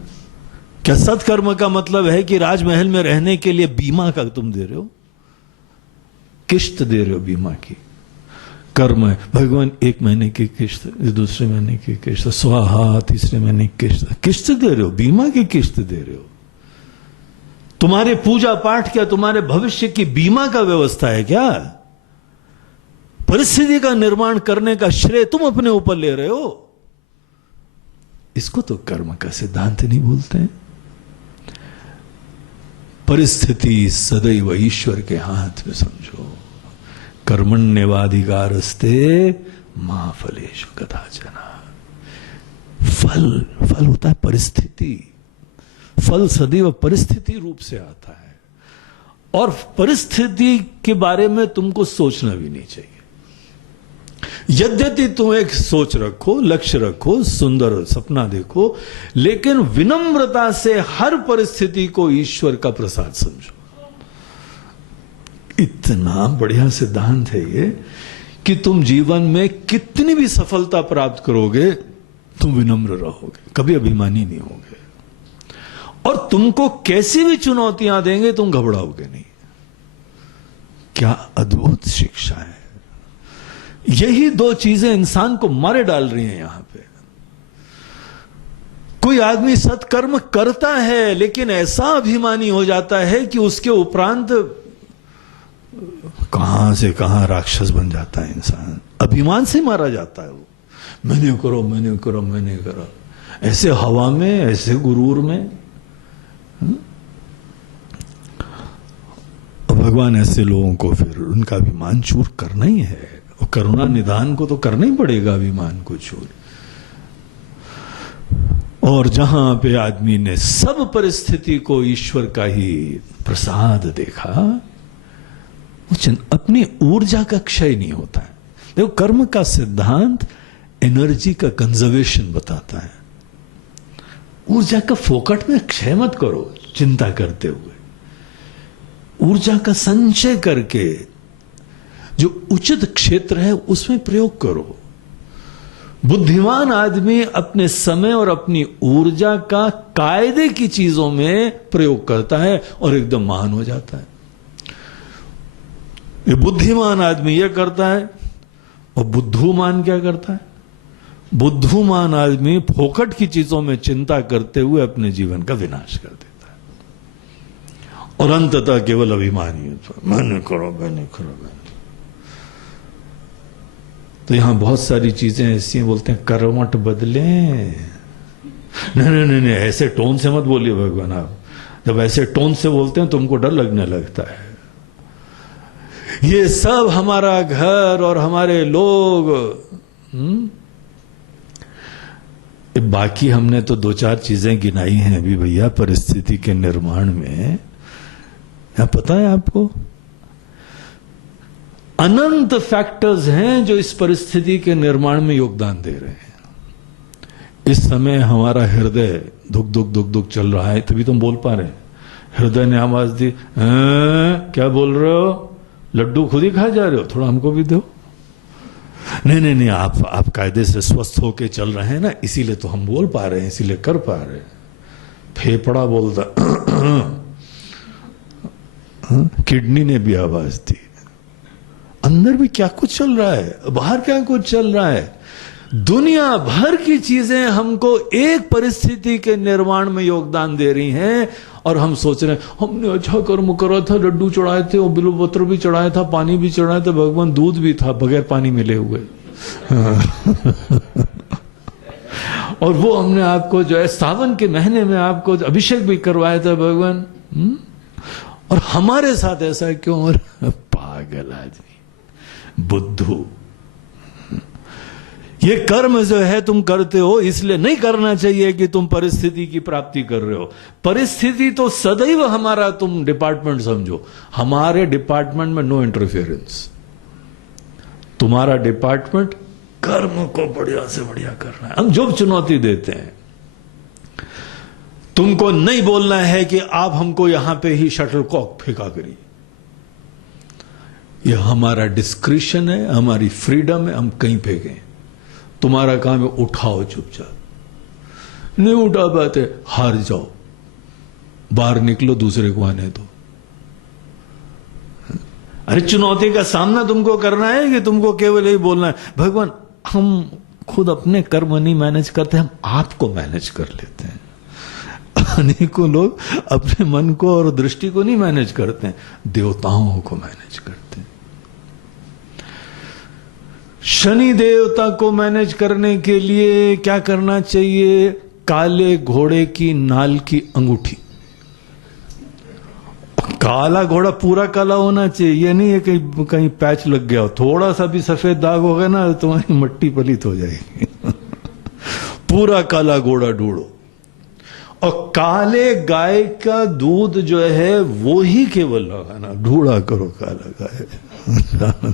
क्या सत्कर्म का मतलब है कि राजमहल में रहने के लिए बीमा का तुम दे रहे हो, किश्त दे रहे हो बीमा की? कर्म है, भगवान 1 महीने की किस्त, दूसरे महीने की किस्त, स्वाहा, तीसरे महीने की किस्त दे रहे हो, बीमा की किस्त दे रहे हो। तुम्हारे पूजा पाठ क्या तुम्हारे भविष्य की बीमा का व्यवस्था है क्या? परिस्थिति का निर्माण करने का श्रेय तुम अपने ऊपर ले रहे हो। इसको तो कर्म का सिद्धांत नहीं बोलते हैं। परिस्थिति सदैव ईश्वर के हाथ में समझो। कर्मण्येवाधिकारस्ते मा फलेषु कदाचन। फल होता है परिस्थिति, फल सदैव परिस्थिति रूप से आता है, और परिस्थिति के बारे में तुमको सोचना भी नहीं चाहिए। यद्यपि तुम एक सोच रखो, लक्ष्य रखो, सुंदर सपना देखो, लेकिन विनम्रता से हर परिस्थिति को ईश्वर का प्रसाद समझो। इतना बढ़िया सिद्धांत है ये कि तुम जीवन में कितनी भी सफलता प्राप्त करोगे, तुम विनम्र रहोगे, कभी अभिमानी नहीं होगे, और तुमको कैसी भी चुनौतियां देंगे तुम घबराओगे नहीं। क्या अद्भुत शिक्षा है। यही 2 चीजें इंसान को मारे डाल रही हैं यहां पे। कोई आदमी सत्कर्म करता है लेकिन ऐसा अभिमानी हो जाता है कि उसके उपरांत कहां से कहां राक्षस बन जाता है इंसान। अभिमान से मारा जाता है वो। मैंने करो, मैंने करो, मैंने करो, ऐसे हवा में, ऐसे गुरूर में। भगवान ऐसे लोगों को फिर उनका अभिमान चूर करना ही है, और करुणा निदान को तो करना ही पड़ेगा अभिमान को चूर। और जहां पे आदमी ने सब परिस्थिति को ईश्वर का ही प्रसाद देखा, वो अपनी ऊर्जा का क्षय नहीं होता है। देखो, कर्म का सिद्धांत एनर्जी का कंजर्वेशन बताता है। ऊर्जा का फोकट में क्षय मत करो चिंता करते हुए। ऊर्जा का संचय करके जो उचित क्षेत्र है उसमें प्रयोग करो। बुद्धिमान आदमी अपने समय और अपनी ऊर्जा का कायदे की चीजों में प्रयोग करता है और एकदम महान हो जाता है। ये बुद्धिमान आदमी यह करता है, और बुद्धूमान क्या करता है? बुद्धूमान आदमी फोकट की चीजों में चिंता करते हुए अपने जीवन का विनाश कर देता है, और अंततः केवल अभिमानी होता है, मैंने करो, मैंने करो, मैंने। तो यहां बहुत सारी चीजें ऐसी हैं, बोलते हैं करवट बदले। नहीं नहीं नहीं, ऐसे टोन से मत बोलिए भगवान। आप जब ऐसे टोन से बोलते हैं तुमको डर लगने लगता है। ये सब हमारा घर और हमारे लोग, बाकी हमने तो 2-4 चीजें गिनाई हैं अभी भैया परिस्थिति के निर्माण में। क्या पता है आपको? अनंत फैक्टर्स हैं जो इस परिस्थिति के निर्माण में योगदान दे रहे हैं। इस समय हमारा हृदय दुख दुख दुख दुख चल रहा है, तभी तुम बोल पा रहे हैं। हृदय ने आवाज दी, क्या बोल रहे हो? लड्डू खुद ही खा जा रहे हो, थोड़ा हमको भी दो। नहीं नहीं नहीं, आप कायदे से स्वस्थ होके चल रहे हैं ना, इसीलिए तो हम बोल पा रहे हैं, इसीलिए कर पा रहे हैं। फेफड़ा बोलता, किडनी ने भी आवाज दी। अंदर भी क्या कुछ चल रहा है, बाहर क्या कुछ चल रहा है। दुनिया भर की चीजें हमको एक परिस्थिति के निर्माण में योगदान दे रही हैं, और हम सोच रहे हैं हमने अच्छा कर्म करा था, लड्डू चढ़ाए थे, और बिल्व पत्र भी चढ़ाया था, पानी भी चढ़ाया था, भगवान दूध भी था बगैर पानी मिले हुए। और वो हमने आपको जो है सावन के महीने में आपको अभिषेक भी करवाया था भगवान। और हमारे साथ ऐसा क्यों? और पागल आदमी, बुद्धू। ये कर्म जो है तुम करते हो, इसलिए नहीं करना चाहिए कि तुम परिस्थिति की प्राप्ति कर रहे हो। परिस्थिति तो सदैव हमारा तुम डिपार्टमेंट समझो। हमारे डिपार्टमेंट में नो इंटरफेरेंस। तुम्हारा डिपार्टमेंट कर्म को बढ़िया से बढ़िया करना है। हम जो चुनौती देते हैं, तुमको नहीं बोलना है कि आप हमको यहां पे ही शटलकॉक फेंका करिए। यह हमारा डिस्क्रिशन है, हमारी फ्रीडम है, हम कहीं फेंकें। तुम्हारा काम है उठाओ चुपचाप। नहीं उठा पाते, हार जाओ, बाहर निकलो, दूसरे को आने दो। अरे चुनौती का सामना तुमको करना है कि तुमको केवल यही बोलना है भगवान हम खुद अपने कर्म नहीं मैनेज करते, हम आपको मैनेज कर लेते हैं। अनेकों लोग अपने मन को और दृष्टि को नहीं मैनेज करते हैं, देवताओं को मैनेज करते हैं। शनि देवता को मैनेज करने के लिए क्या करना चाहिए? काले घोड़े की नाल की अंगूठी। काला घोड़ा पूरा काला होना चाहिए, ये नहीं है कि कहीं पैच लग गया हो, थोड़ा सा भी सफेद दाग हो गया ना तुम्हारी मट्टी पलित हो जाएगी। पूरा काला घोड़ा ढूंढो, और काले गाय का दूध जो है वो ही केवल लगाना, ढूंढा करो काला गाय।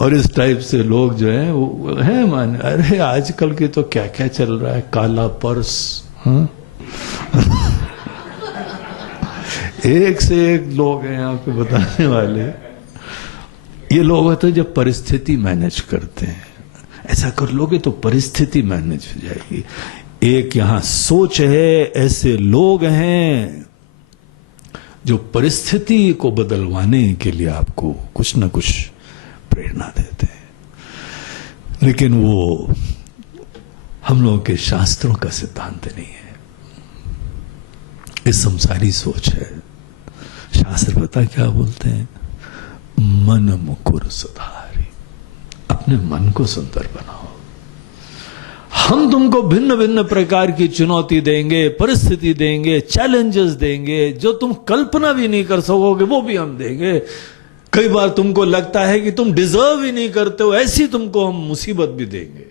और इस टाइप से लोग जो है वो है मान, अरे आजकल के तो क्या क्या चल रहा है, काला पर्स, हाँ? एक से एक लोग हैं यहाँ पे बताने वाले। ये लोग होते हैं जब परिस्थिति मैनेज करते हैं, ऐसा कर लोगे तो परिस्थिति मैनेज हो जाएगी। एक यहां सोच है, ऐसे लोग हैं जो परिस्थिति को बदलवाने के लिए आपको कुछ न कुछ प्रेरणा देते हैं, लेकिन वो हम लोगों के शास्त्रों का सिद्धांत नहीं है, ये संसारी सोच है। शास्त्र पता क्या बोलते हैं? मन मुकुर सुधारी, अपने मन को सुंदर बनाओ। हम तुमको भिन्न भिन्न प्रकार की चुनौती देंगे, परिस्थिति देंगे, चैलेंजेस देंगे, जो तुम कल्पना भी नहीं कर सकोगे वो भी हम देंगे। कई बार तुमको लगता है कि तुम डिजर्व ही नहीं करते हो, ऐसी तुमको हम मुसीबत भी देंगे।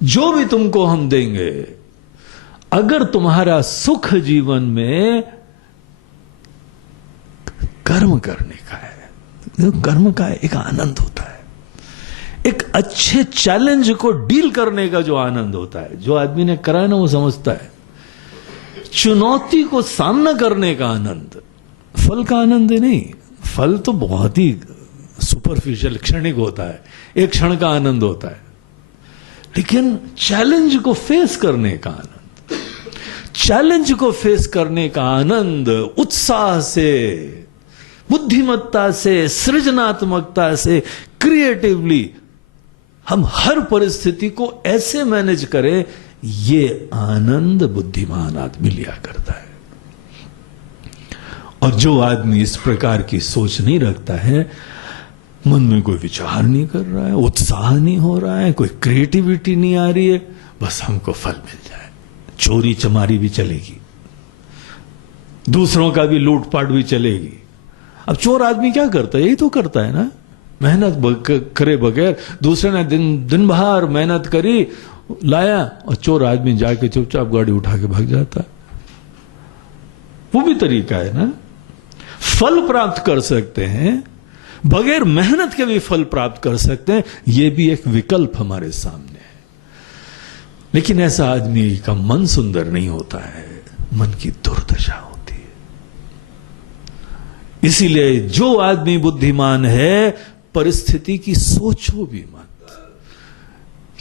जो भी तुमको हम देंगे, अगर तुम्हारा सुख जीवन में कर्म करने का है, कर्म का एक आनंद होता है, एक अच्छे चैलेंज को डील करने का जो आनंद होता है, जो आदमी ने करा है ना वो समझता है। चुनौती को सामना करने का आनंद, फल का आनंद नहीं। फल तो बहुत ही सुपरफिशियल क्षणिक होता है, एक क्षण का आनंद होता है, लेकिन चैलेंज को फेस करने का आनंद, चैलेंज को फेस करने का आनंद उत्साह से, बुद्धिमत्ता से, सृजनात्मकता से, क्रिएटिवली हम हर परिस्थिति को ऐसे मैनेज करें, ये आनंद बुद्धिमान आदमी लिया करता है। और जो आदमी इस प्रकार की सोच नहीं रखता है, मन में कोई विचार नहीं कर रहा है, उत्साह नहीं हो रहा है, कोई क्रिएटिविटी नहीं आ रही है, बस हमको फल मिल जाए, चोरी चमारी भी चलेगी, दूसरों का भी लूटपाट भी चलेगी। अब चोर आदमी क्या करता है? यही तो करता है ना, मेहनत करे बगैर। दूसरे ने दिन भर मेहनत करी, लाया, और चोर आदमी जाके चुपचाप गाड़ी उठा के भाग जाता। वो भी तरीका है ना, फल प्राप्त कर सकते हैं, बगैर मेहनत के भी फल प्राप्त कर सकते हैं, ये भी एक विकल्प हमारे सामने है। लेकिन ऐसा आदमी का मन सुंदर नहीं होता है, मन की दुर्दशा होती है। इसीलिए जो आदमी बुद्धिमान है, परिस्थिति की सोचो भी मत।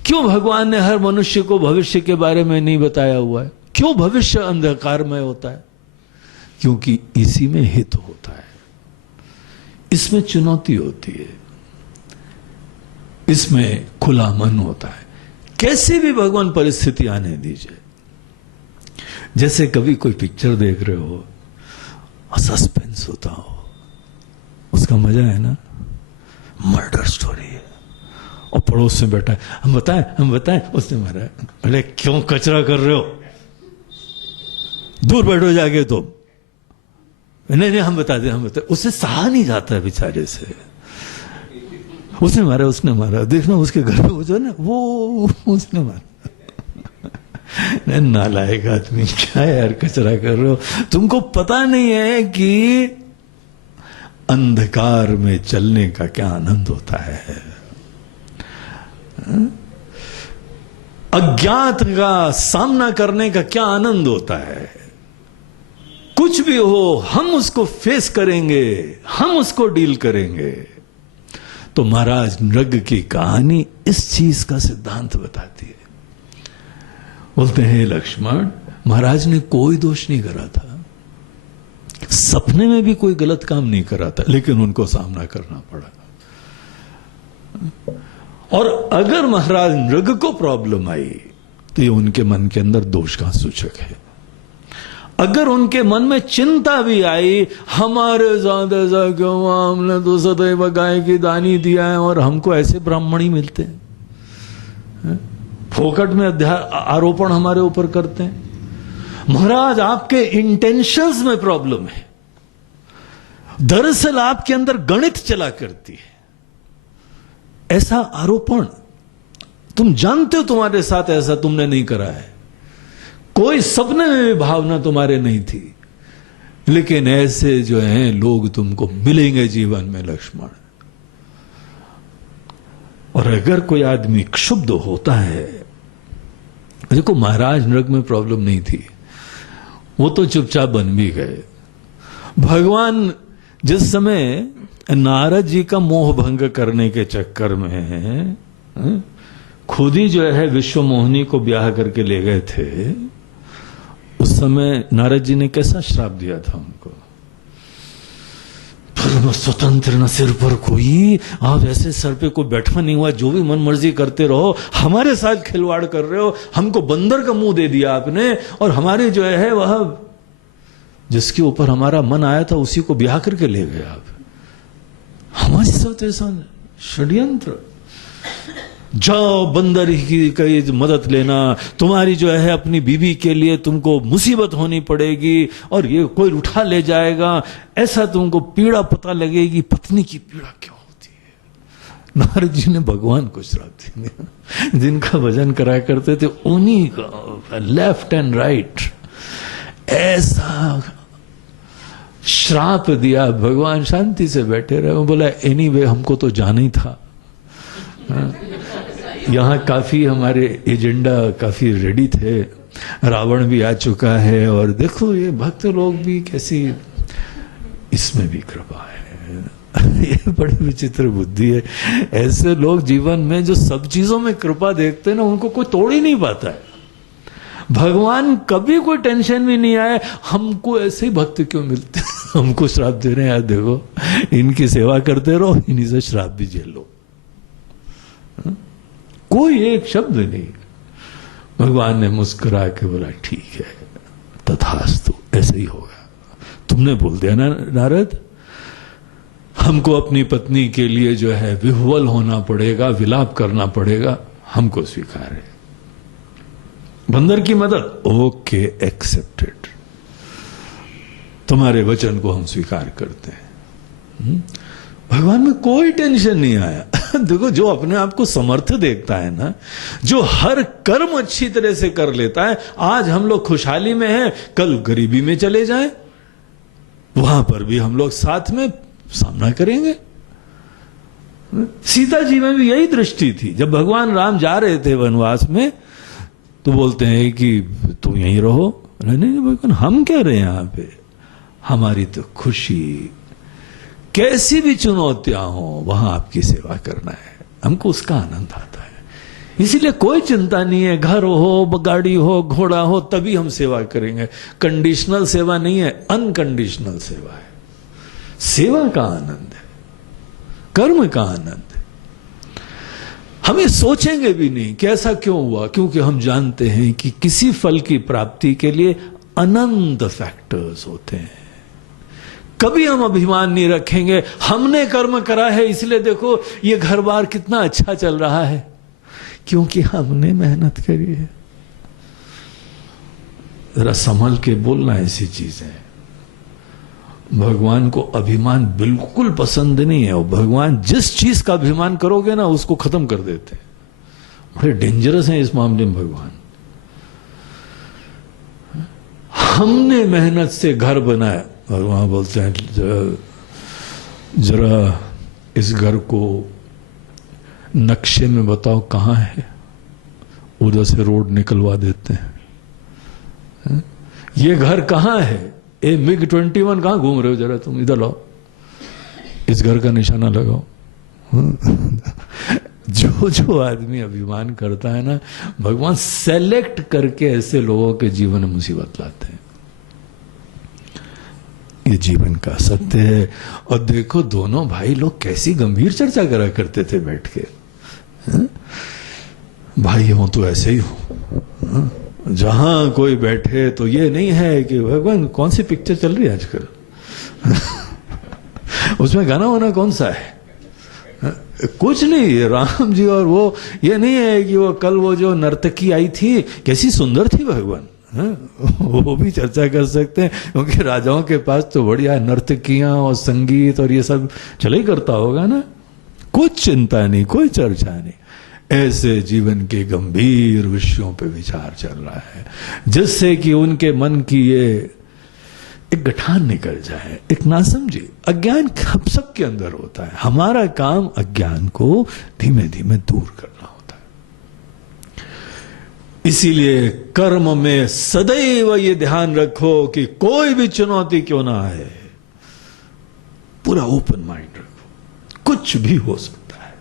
क्यों भगवान ने हर मनुष्य को भविष्य के बारे में नहीं बताया हुआ है? क्यों भविष्य अंधकारमय होता है? क्योंकि इसी में हित होता है, इसमें चुनौती होती है, इसमें खुला मन होता है। कैसे भी भगवान परिस्थिति आने दीजिए। जैसे कभी कोई पिक्चर देख रहे हो और सस्पेंस होता हो, उसका मजा है ना। मर्डर स्टोरी है और पड़ोस में बैठा है, हम बताएं उसने मारा है। अरे क्यों कचरा कर रहे हो, दूर बैठो जाके तुम। नहीं हम बताते। उससे सहा नहीं जाता है बेचारे से। उसने मारा देखना उसके घर में वो जो है ना, वो उसने मारा। नालायक आदमी, क्या यार कचरा कर रहे हो, तुमको पता नहीं है कि अंधकार में चलने का क्या आनंद होता है, अज्ञात का सामना करने का क्या आनंद होता है। कुछ भी हो हम उसको फेस करेंगे, हम उसको डील करेंगे। तो महाराज नृग की कहानी इस चीज का सिद्धांत बताती है। बोलते हैं लक्ष्मण, महाराज ने कोई दोष नहीं करा था, सपने में भी कोई गलत काम नहीं करा था, लेकिन उनको सामना करना पड़ा। और अगर महाराज नृग को प्रॉब्लम आई तो ये उनके मन के अंदर दोष का सूचक है। अगर उनके मन में चिंता भी आई, हमारे साथ ऐसा क्यों हुआ, हमने तो सदैव गाय की दानी दिया है और हमको ऐसे ब्राह्मण ही मिलते हैं, फोकट में आरोपण हमारे ऊपर करते हैं। महाराज आपके इंटेंशंस में प्रॉब्लम है, दरअसल आपके अंदर गणित चला करती है। ऐसा आरोपण तुम जानते हो तुम्हारे साथ ऐसा तुमने नहीं करा है, कोई सपने में भी भावना तुम्हारे नहीं थी, लेकिन ऐसे जो हैं लोग तुमको मिलेंगे जीवन में लक्ष्मण। और अगर कोई आदमी क्षुब्ध होता है, देखो महाराज नृग में प्रॉब्लम नहीं थी, वो तो चुपचाप बन भी गए। भगवान जिस समय नारद जी का मोह भंग करने के चक्कर में खुद ही जो है विश्व मोहिनी को ब्याह करके ले गए थे, उस समय नारद जी ने कैसा श्राप दिया था हमको, परम स्वतंत्र न सिर पर कोई, आप ऐसे सर पे कोई बैठा नहीं हुआ, जो भी मन मर्जी करते रहो, हमारे साथ खिलवाड़ कर रहे हो, हमको बंदर का मुंह दे दिया आपने, और हमारे जो है वह जिसके ऊपर हमारा मन आया था उसी को ब्याह करके ले गए आप। हमारे साथ ऐसा षड्यंत्र, जाओ बंदर की मदद लेना, तुम्हारी जो है अपनी बीवी के लिए तुमको मुसीबत होनी पड़ेगी और ये कोई उठा ले जाएगा, ऐसा तुमको पीड़ा पता लगेगी, पत्नी की पीड़ा क्या होती है। नारद जी ने भगवान को श्राप दिया, जिनका भजन कराया करते थे उन्हीं का लेफ्ट एंड राइट ऐसा श्राप दिया। भगवान शांति से बैठे रहे, बोला एनीवे हमको तो जाना ही था, यहाँ काफी हमारे एजेंडा काफी रेडी थे, रावण भी आ चुका है और देखो ये भक्त लोग भी कैसी, इसमें भी कृपा है। ये बड़ी विचित्र बुद्धि है, ऐसे लोग जीवन में जो सब चीजों में कृपा देखते हैं ना, उनको कोई तोड़ ही नहीं पाता है। भगवान कभी कोई टेंशन भी नहीं आया, हमको ऐसे ही भक्त क्यों मिलते हमको श्राप दे रहे हैं, यार देखो इनकी सेवा करते रहो, इन्हीं से श्राप भी झेल लो। कोई एक शब्द नहीं। भगवान ने मुस्कुरा के बोला ठीक है तथास्तु, ऐसे ही होगा, तुमने बोल दिया ना नारद, हमको अपनी पत्नी के लिए जो है विह्वल होना पड़ेगा, विलाप करना पड़ेगा, हमको स्वीकार है। बंदर की मदद, ओके एक्सेप्टेड, तुम्हारे वचन को हम स्वीकार करते हैं। भगवान में कोई टेंशन नहीं आया। देखो जो अपने आप को समर्थ देखता है ना, जो हर कर्म अच्छी तरह से कर लेता है, आज हम लोग खुशहाली में हैं, कल गरीबी में चले जाएं, वहां पर भी हम लोग साथ में सामना करेंगे। सीता जी में भी यही दृष्टि थी। जब भगवान राम जा रहे थे वनवास में, तो बोलते हैं कि तुम यहीं रहो। नहीं भगवान, हम क्या रहे यहां पे, हमारी तो खुशी, कैसी भी चुनौतियां हो वहां आपकी सेवा करना है, हमको उसका आनंद आता है। इसीलिए कोई चिंता नहीं है, घर हो, गाड़ी हो, घोड़ा हो, तभी हम सेवा करेंगे। कंडीशनल सेवा नहीं है, अनकंडीशनल सेवा है। सेवा का आनंद है, कर्म का आनंद है। हम ये सोचेंगे भी नहीं कि ऐसा क्यों हुआ, क्योंकि हम जानते हैं कि किसी फल की प्राप्ति के लिए अनंत फैक्टर्स होते हैं। कभी हम अभिमान नहीं रखेंगे, हमने कर्म करा है इसलिए देखो ये घर बार कितना अच्छा चल रहा है, क्योंकि हमने मेहनत करी है। जरा संभल के बोलना ऐसी चीज है। भगवान को अभिमान बिल्कुल पसंद नहीं है, और भगवान जिस चीज का अभिमान करोगे ना उसको खत्म कर देते हैं। बड़े डेंजरस हैं इस मामले में भगवान। हमने मेहनत से घर बनाया, भगवान बोलते हैं जरा इस घर को नक्शे में बताओ कहां है, उधर से रोड निकलवा देते हैं। ये घर कहां है, ए मिग 21 कहां घूम रहे हो, जरा तुम इधर लाओ, इस घर का निशाना लगाओ। जो जो आदमी अभिमान करता है ना, भगवान सेलेक्ट करके ऐसे लोगों के जीवन में मुसीबत लाते हैं। ये जीवन का सत्य है। और देखो दोनों भाई लोग कैसी गंभीर चर्चा करा करते थे बैठ के। भाई हो तो ऐसे ही हो, जहां कोई बैठे तो ये नहीं है कि भगवान कौन सी पिक्चर चल रही है आजकल, उसमें गाना वाना कौन सा है, कुछ नहीं। राम जी और वो, ये नहीं है कि वो कल वो जो नर्तकी आई थी कैसी सुंदर थी भगवान, वो भी चर्चा कर सकते हैं, क्योंकि राजाओं के पास तो बढ़िया नर्तकियां और संगीत और ये सब चले ही करता होगा ना। कुछ चिंता नहीं, कोई चर्चा नहीं। ऐसे जीवन के गंभीर विषयों पे विचार चल रहा है, जिससे कि उनके मन की ये एक गठान निकल जाए, एक नासमझी। अज्ञान हम सबके अंदर होता है, हमारा काम अज्ञान को धीमे धीमे दूर करना होता है। इसीलिए कर्म में सदैव ये ध्यान रखो कि कोई भी चुनौती क्यों ना आए, पूरा ओपन माइंड रखो, कुछ भी हो सकता है,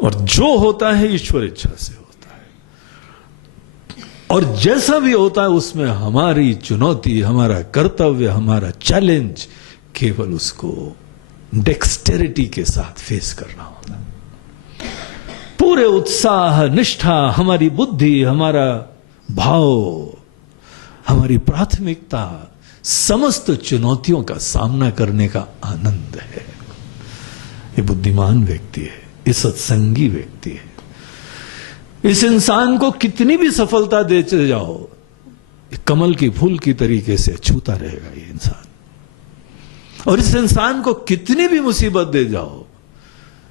और जो होता है ईश्वर इच्छा से होता है, और जैसा भी होता है उसमें हमारी चुनौती, हमारा कर्तव्य, हमारा चैलेंज केवल उसको डेक्सटेरिटी के साथ फेस करना होता है। पूरे उत्साह, निष्ठा, हमारी बुद्धि, हमारा भाव, हमारी प्राथमिकता समस्त चुनौतियों का सामना करने का आनंद है। ये बुद्धिमान व्यक्ति है, ये सत्संगी व्यक्ति है। इस इंसान को कितनी भी सफलता देते जाओ, कमल की फूल की तरीके से छूता रहेगा ये इंसान। और इस इंसान को कितनी भी मुसीबत दे जाओ,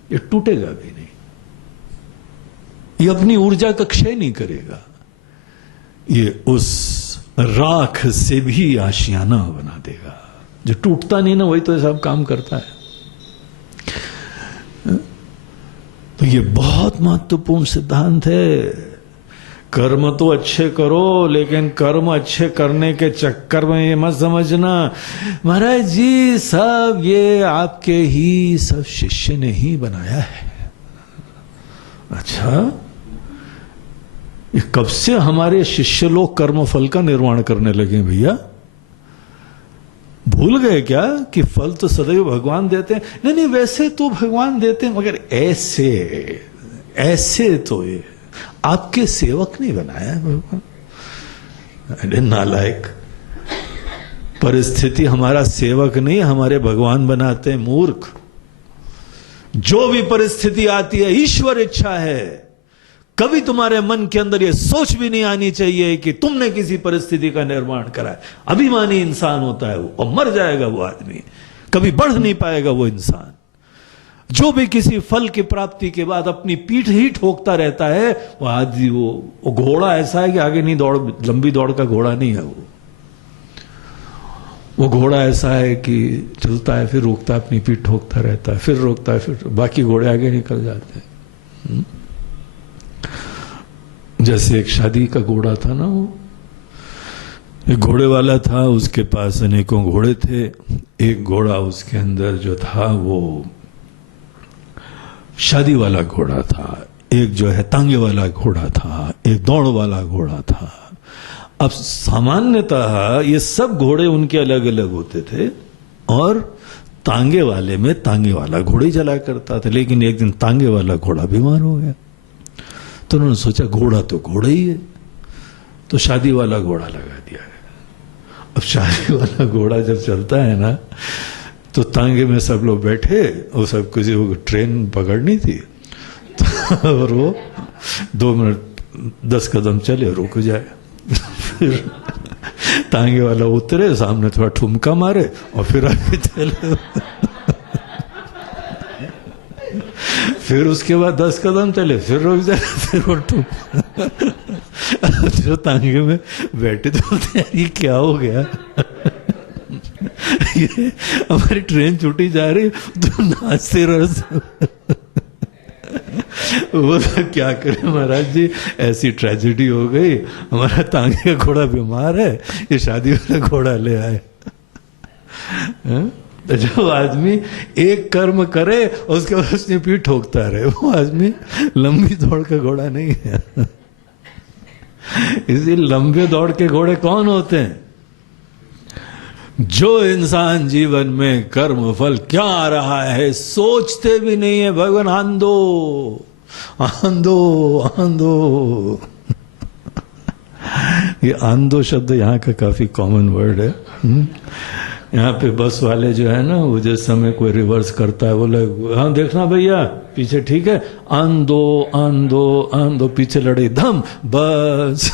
ये टूटेगा भी नहीं, ये अपनी ऊर्जा का क्षय नहीं करेगा, ये उस राख से भी आशियाना बना देगा। जो टूटता नहीं ना, वही तो सब काम करता है। तो ये बहुत महत्वपूर्ण सिद्धांत है। कर्म तो अच्छे करो, लेकिन कर्म अच्छे करने के चक्कर में ये मत समझना महाराज जी सब ये आपके ही सब शिष्य ने ही बनाया है। अच्छा, ये कब से हमारे शिष्य लोग कर्म फल का निर्माण करने लगे भैया? भूल गए क्या कि फल तो सदैव भगवान देते हैं? नहीं नहीं, वैसे तो भगवान देते हैं, मगर ऐसे तो ये आपके सेवक नहीं बनाया है भगवान। अरे नालायक, परिस्थिति हमारा सेवक नहीं, हमारे भगवान बनाते हैं। मूर्ख, जो भी परिस्थिति आती है ईश्वर इच्छा है। कभी तुम्हारे मन के अंदर यह सोच भी नहीं आनी चाहिए कि तुमने किसी परिस्थिति का निर्माण करा है। अभिमानी इंसान होता है वो, और मर जाएगा वो आदमी, कभी बढ़ नहीं पाएगा वो इंसान। जो भी किसी फल की प्राप्ति के बाद अपनी पीठ ही ठोकता रहता है, वो आदमी, वो घोड़ा ऐसा है कि आगे नहीं दौड़, लंबी दौड़ का घोड़ा नहीं है वो घोड़ा ऐसा है कि चलता है, फिर रुकता है, अपनी पीठ ठोकता रहता है, फिर रुकता है, फिर बाकी घोड़े आगे निकल जाते हैं। जैसे एक शादी का घोड़ा था ना, वो एक घोड़े वाला था, उसके पास अनेकों घोड़े थे। एक घोड़ा उसके अंदर जो था वो शादी वाला घोड़ा था, एक जो है तांगे वाला घोड़ा था, एक दौड़ वाला घोड़ा था। अब सामान्यतः ये सब घोड़े उनके अलग अलग होते थे, और तांगे वाले में तांगे वाला घोड़े चला करता था। लेकिन एक दिन तांगे वाला घोड़ा बीमार हो गया, तो उन्होंने सोचा घोड़ा तो घोड़ा ही है, तो शादी वाला घोड़ा लगा दिया है। अब शादी वाला घोड़ा जब चलता है ना, तो तांगे में सब लोग बैठे, और सब किसी को ट्रेन पकड़नी थी, तो और वो 2 मिनट 10 कदम चले, रुक जाए, फिर तांगे वाला उतरे, सामने थोड़ा ठुमका मारे और फिर आगे चले। फिर उसके बाद 10 कदम चले, फिर रुक जाए, फिर वो जो तांगे में बैठे थे बोलते यार ये क्या हो गया, ये हमारी ट्रेन छूटी जा रही, तो नाचते रहो। वो क्या करे महाराज जी, ऐसी ट्रेजेडी हो गई, हमारा तांगे का घोड़ा बीमार है, ये शादी वाला घोड़ा ले आए। तो जो आदमी एक कर्म करे उसके बाद उसने पीठ ठोकता रहे, वो आदमी लंबी दौड़ का घोड़ा नहीं है। इसी लंबे दौड़ के घोड़े कौन होते हैं? जो इंसान जीवन में कर्म फल क्या आ रहा है सोचते भी नहीं है, भगवान आंदो आंदो आंदो। ये आंदो शब्द यहाँ का काफी कॉमन वर्ड है। यहाँ पे बस वाले जो है ना, वो जिस समय कोई रिवर्स करता है बोले हाँ देखना भैया पीछे ठीक है, आंदो आंदो आंदो, पीछे लड़े धम बस।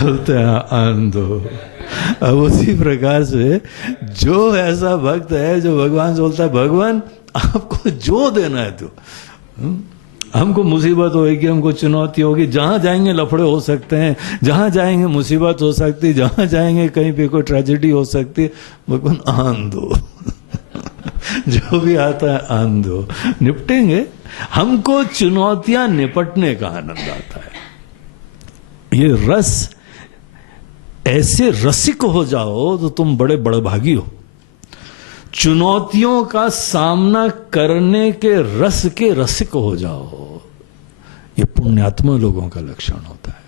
बोलते हैं आंदो। अब उसी प्रकार से जो ऐसा भक्त है जो भगवान से बोलता है भगवान आपको जो देना है तो, हमको मुसीबत होगी, हमको चुनौती होगी, जहां जाएंगे लफड़े हो सकते हैं, जहां जाएंगे मुसीबत हो सकती है, जहां जाएंगे कहीं पे कोई ट्रेजेडी हो सकती है, भगवान आन दो। जो भी आता है आन दो, निपटेंगे। हमको चुनौतियां निपटने का आनंद आता है। ये रस, ऐसे रसिक हो जाओ तो तुम बड़े बड़भागी हो। चुनौतियों का सामना करने के रस के रसिक हो जाओ, ये पुण्यात्मा लोगों का लक्षण होता है।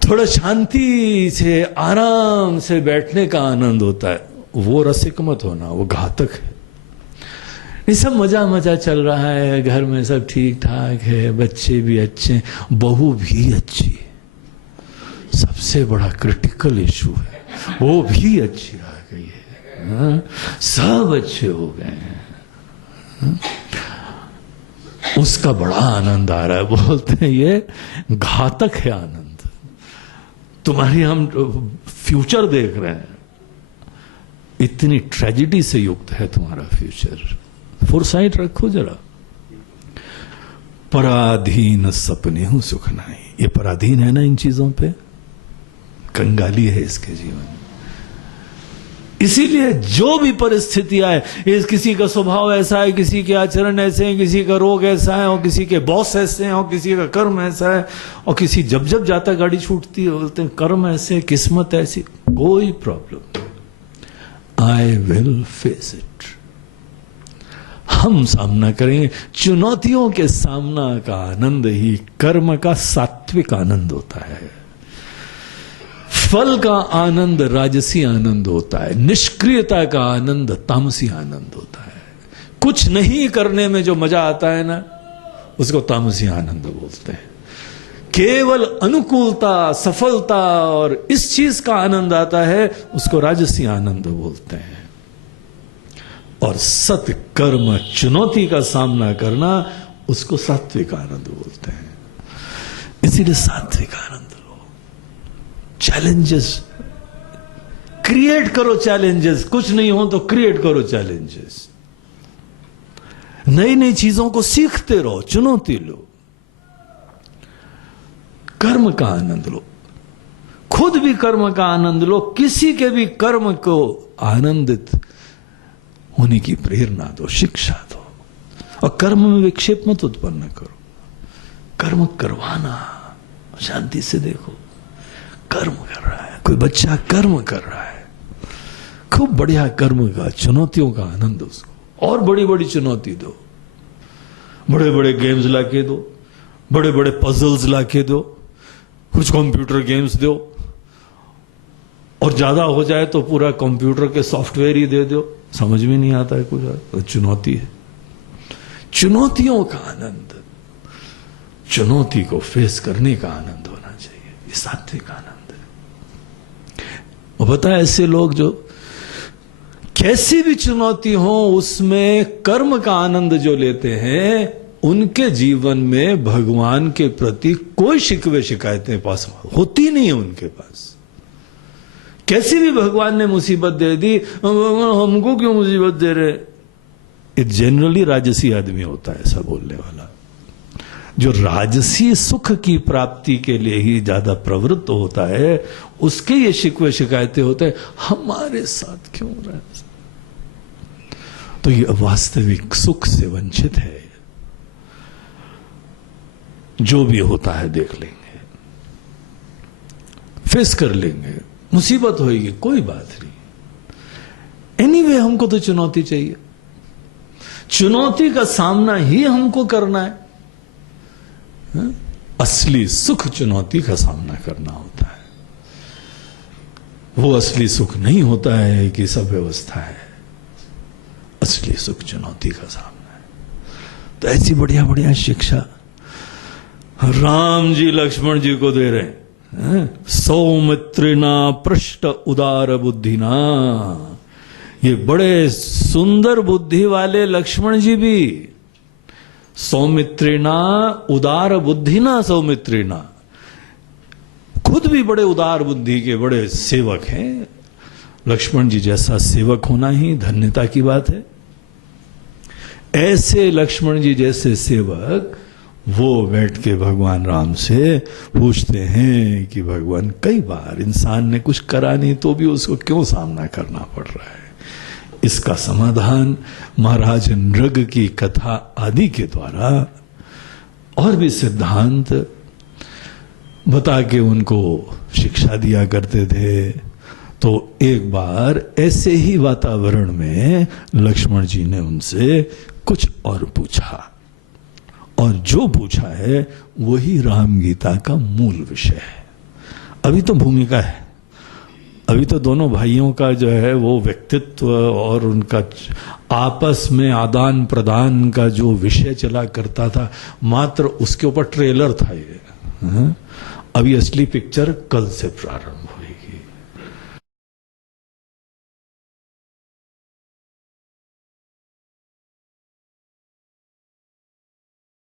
थोड़ा शांति से आराम से बैठने का आनंद होता है, वो रसिक मत होना, वो घातक है। ये सब मजा मजा चल रहा है, घर में सब ठीक ठाक है, बच्चे भी अच्छे, बहू भी अच्छी है, सबसे बड़ा क्रिटिकल इशू है, वो भी अच्छी आ गई है, सब अच्छे हो गए हैं, उसका बड़ा आनंद आ रहा है। बोलते हैं ये घातक है आनंद, तुम्हारी हम फ्यूचर देख रहे हैं, इतनी ट्रेजेडी से युक्त है तुम्हारा फ्यूचर, फुरसाइट रखो जरा। पराधीन सपने हूं सुख नहीं, ये पराधीन है ना इन चीजों पे, कंगाली है इसके जीवन। इसीलिए जो भी परिस्थिति आए, किसी का स्वभाव ऐसा है, किसी के आचरण ऐसे हैं, किसी का रोग ऐसा है, और किसी के बॉस ऐसे हैं, और किसी का कर्म ऐसा है, और किसी जब जब जाता गाड़ी छूटती है बोलते हैं कर्म ऐसे, किस्मत ऐसी, कोई problem, I will face it. हम सामना करेंगे। चुनौतियों के सामना का आनंद ही कर्म का सात्विक आनंद होता है। फल का आनंद राजसी आनंद होता है, निष्क्रियता का आनंद तामसी आनंद होता है। कुछ नहीं करने में जो मजा आता है ना, उसको तामसी आनंद बोलते हैं। केवल अनुकूलता, सफलता और इस चीज का आनंद आता है, उसको राजसी आनंद बोलते हैं। और सत्य कर्म, चुनौती का सामना करना, उसको सात्विक आनंद बोलते हैं। इसीलिए सात्विक आनंद, चैलेंजेस क्रिएट करो, चैलेंजेस कुछ नहीं हो तो क्रिएट करो चैलेंजेस, नई नई चीजों को सीखते रहो, चुनौती लो, कर्म का आनंद लो, खुद भी कर्म का आनंद लो, किसी के भी कर्म को आनंदित होने की प्रेरणा दो, शिक्षा दो। और कर्म में विक्षेप मत उत्पन्न करो, कर्म करवाना, शांति से देखो कर्म कर रहा है, कोई बच्चा कर्म कर रहा है, खूब बढ़िया कर्म का, चुनौतियों का आनंद उसको, और बड़ी बड़ी चुनौती दो, बड़े बड़े गेम्स लाके दो, बड़े बड़े पजल्स लाके दो, कुछ कंप्यूटर गेम्स दो, और ज्यादा हो जाए तो पूरा कंप्यूटर के सॉफ्टवेयर ही दे दो, समझ में नहीं आता है कुछ, तो चुनौती है। चुनौतियों का आनंद, चुनौती को फेस करने का आनंद होना चाहिए, ये सात्विक आनंद है। और पता है ऐसे लोग जो कैसी भी चुनौती हो उसमें कर्म का आनंद जो लेते हैं, उनके जीवन में भगवान के प्रति कोई शिकवे शिकायतें पास होती नहीं है उनके पास। कैसी भी भगवान ने मुसीबत दे दी, हमको क्यों मुसीबत दे रहे, ये जनरली राजसी आदमी होता है ऐसा बोलने वाला, जो राजसी सुख की प्राप्ति के लिए ही ज्यादा प्रवृत्त होता है, उसके ये शिकवे शिकायतें होते हैं, हमारे साथ क्यों रहे। तो ये वास्तविक सुख से वंचित है। जो भी होता है देख लेंगे, फेस कर लेंगे, मुसीबत होगी कोई बात नहीं, एनीवे हमको तो चुनौती चाहिए, चुनौती का सामना ही हमको करना है। असली सुख चुनौती का सामना करना होता है। वो असली सुख नहीं होता है कि सब व्यवस्था है, असली सुख चुनौती का सामना है। तो ऐसी बढ़िया बढ़िया शिक्षा राम जी लक्ष्मण जी को दे रहे हैं। सौमित्रिना पृष्ठ उदार बुद्धिना, ये बड़े सुंदर बुद्धि वाले लक्ष्मण जी भी, सौमित्रिना उदार बुद्धिना, सौमित्रिना खुद भी बड़े उदार बुद्धि के बड़े सेवक हैं। लक्ष्मण जी जैसा सेवक होना ही धन्यता की बात है। ऐसे लक्ष्मण जी जैसे सेवक वो बैठ के भगवान राम से पूछते हैं कि भगवान, कई बार इंसान ने कुछ करा नहीं तो भी उसको क्यों सामना करना पड़ रहा है। इसका समाधान महाराज नृग की कथा आदि के द्वारा और भी सिद्धांत बता के उनको शिक्षा दिया करते थे। तो एक बार ऐसे ही वातावरण में लक्ष्मण जी ने उनसे कुछ और पूछा, और जो पूछा है वही राम गीता का मूल विषय है। अभी तो भूमिका है, अभी तो दोनों भाइयों का जो है वो व्यक्तित्व और उनका आपस में आदान प्रदान का जो विषय चला करता था, मात्र उसके ऊपर ट्रेलर था ये। अभी असली पिक्चर कल से प्रारंभ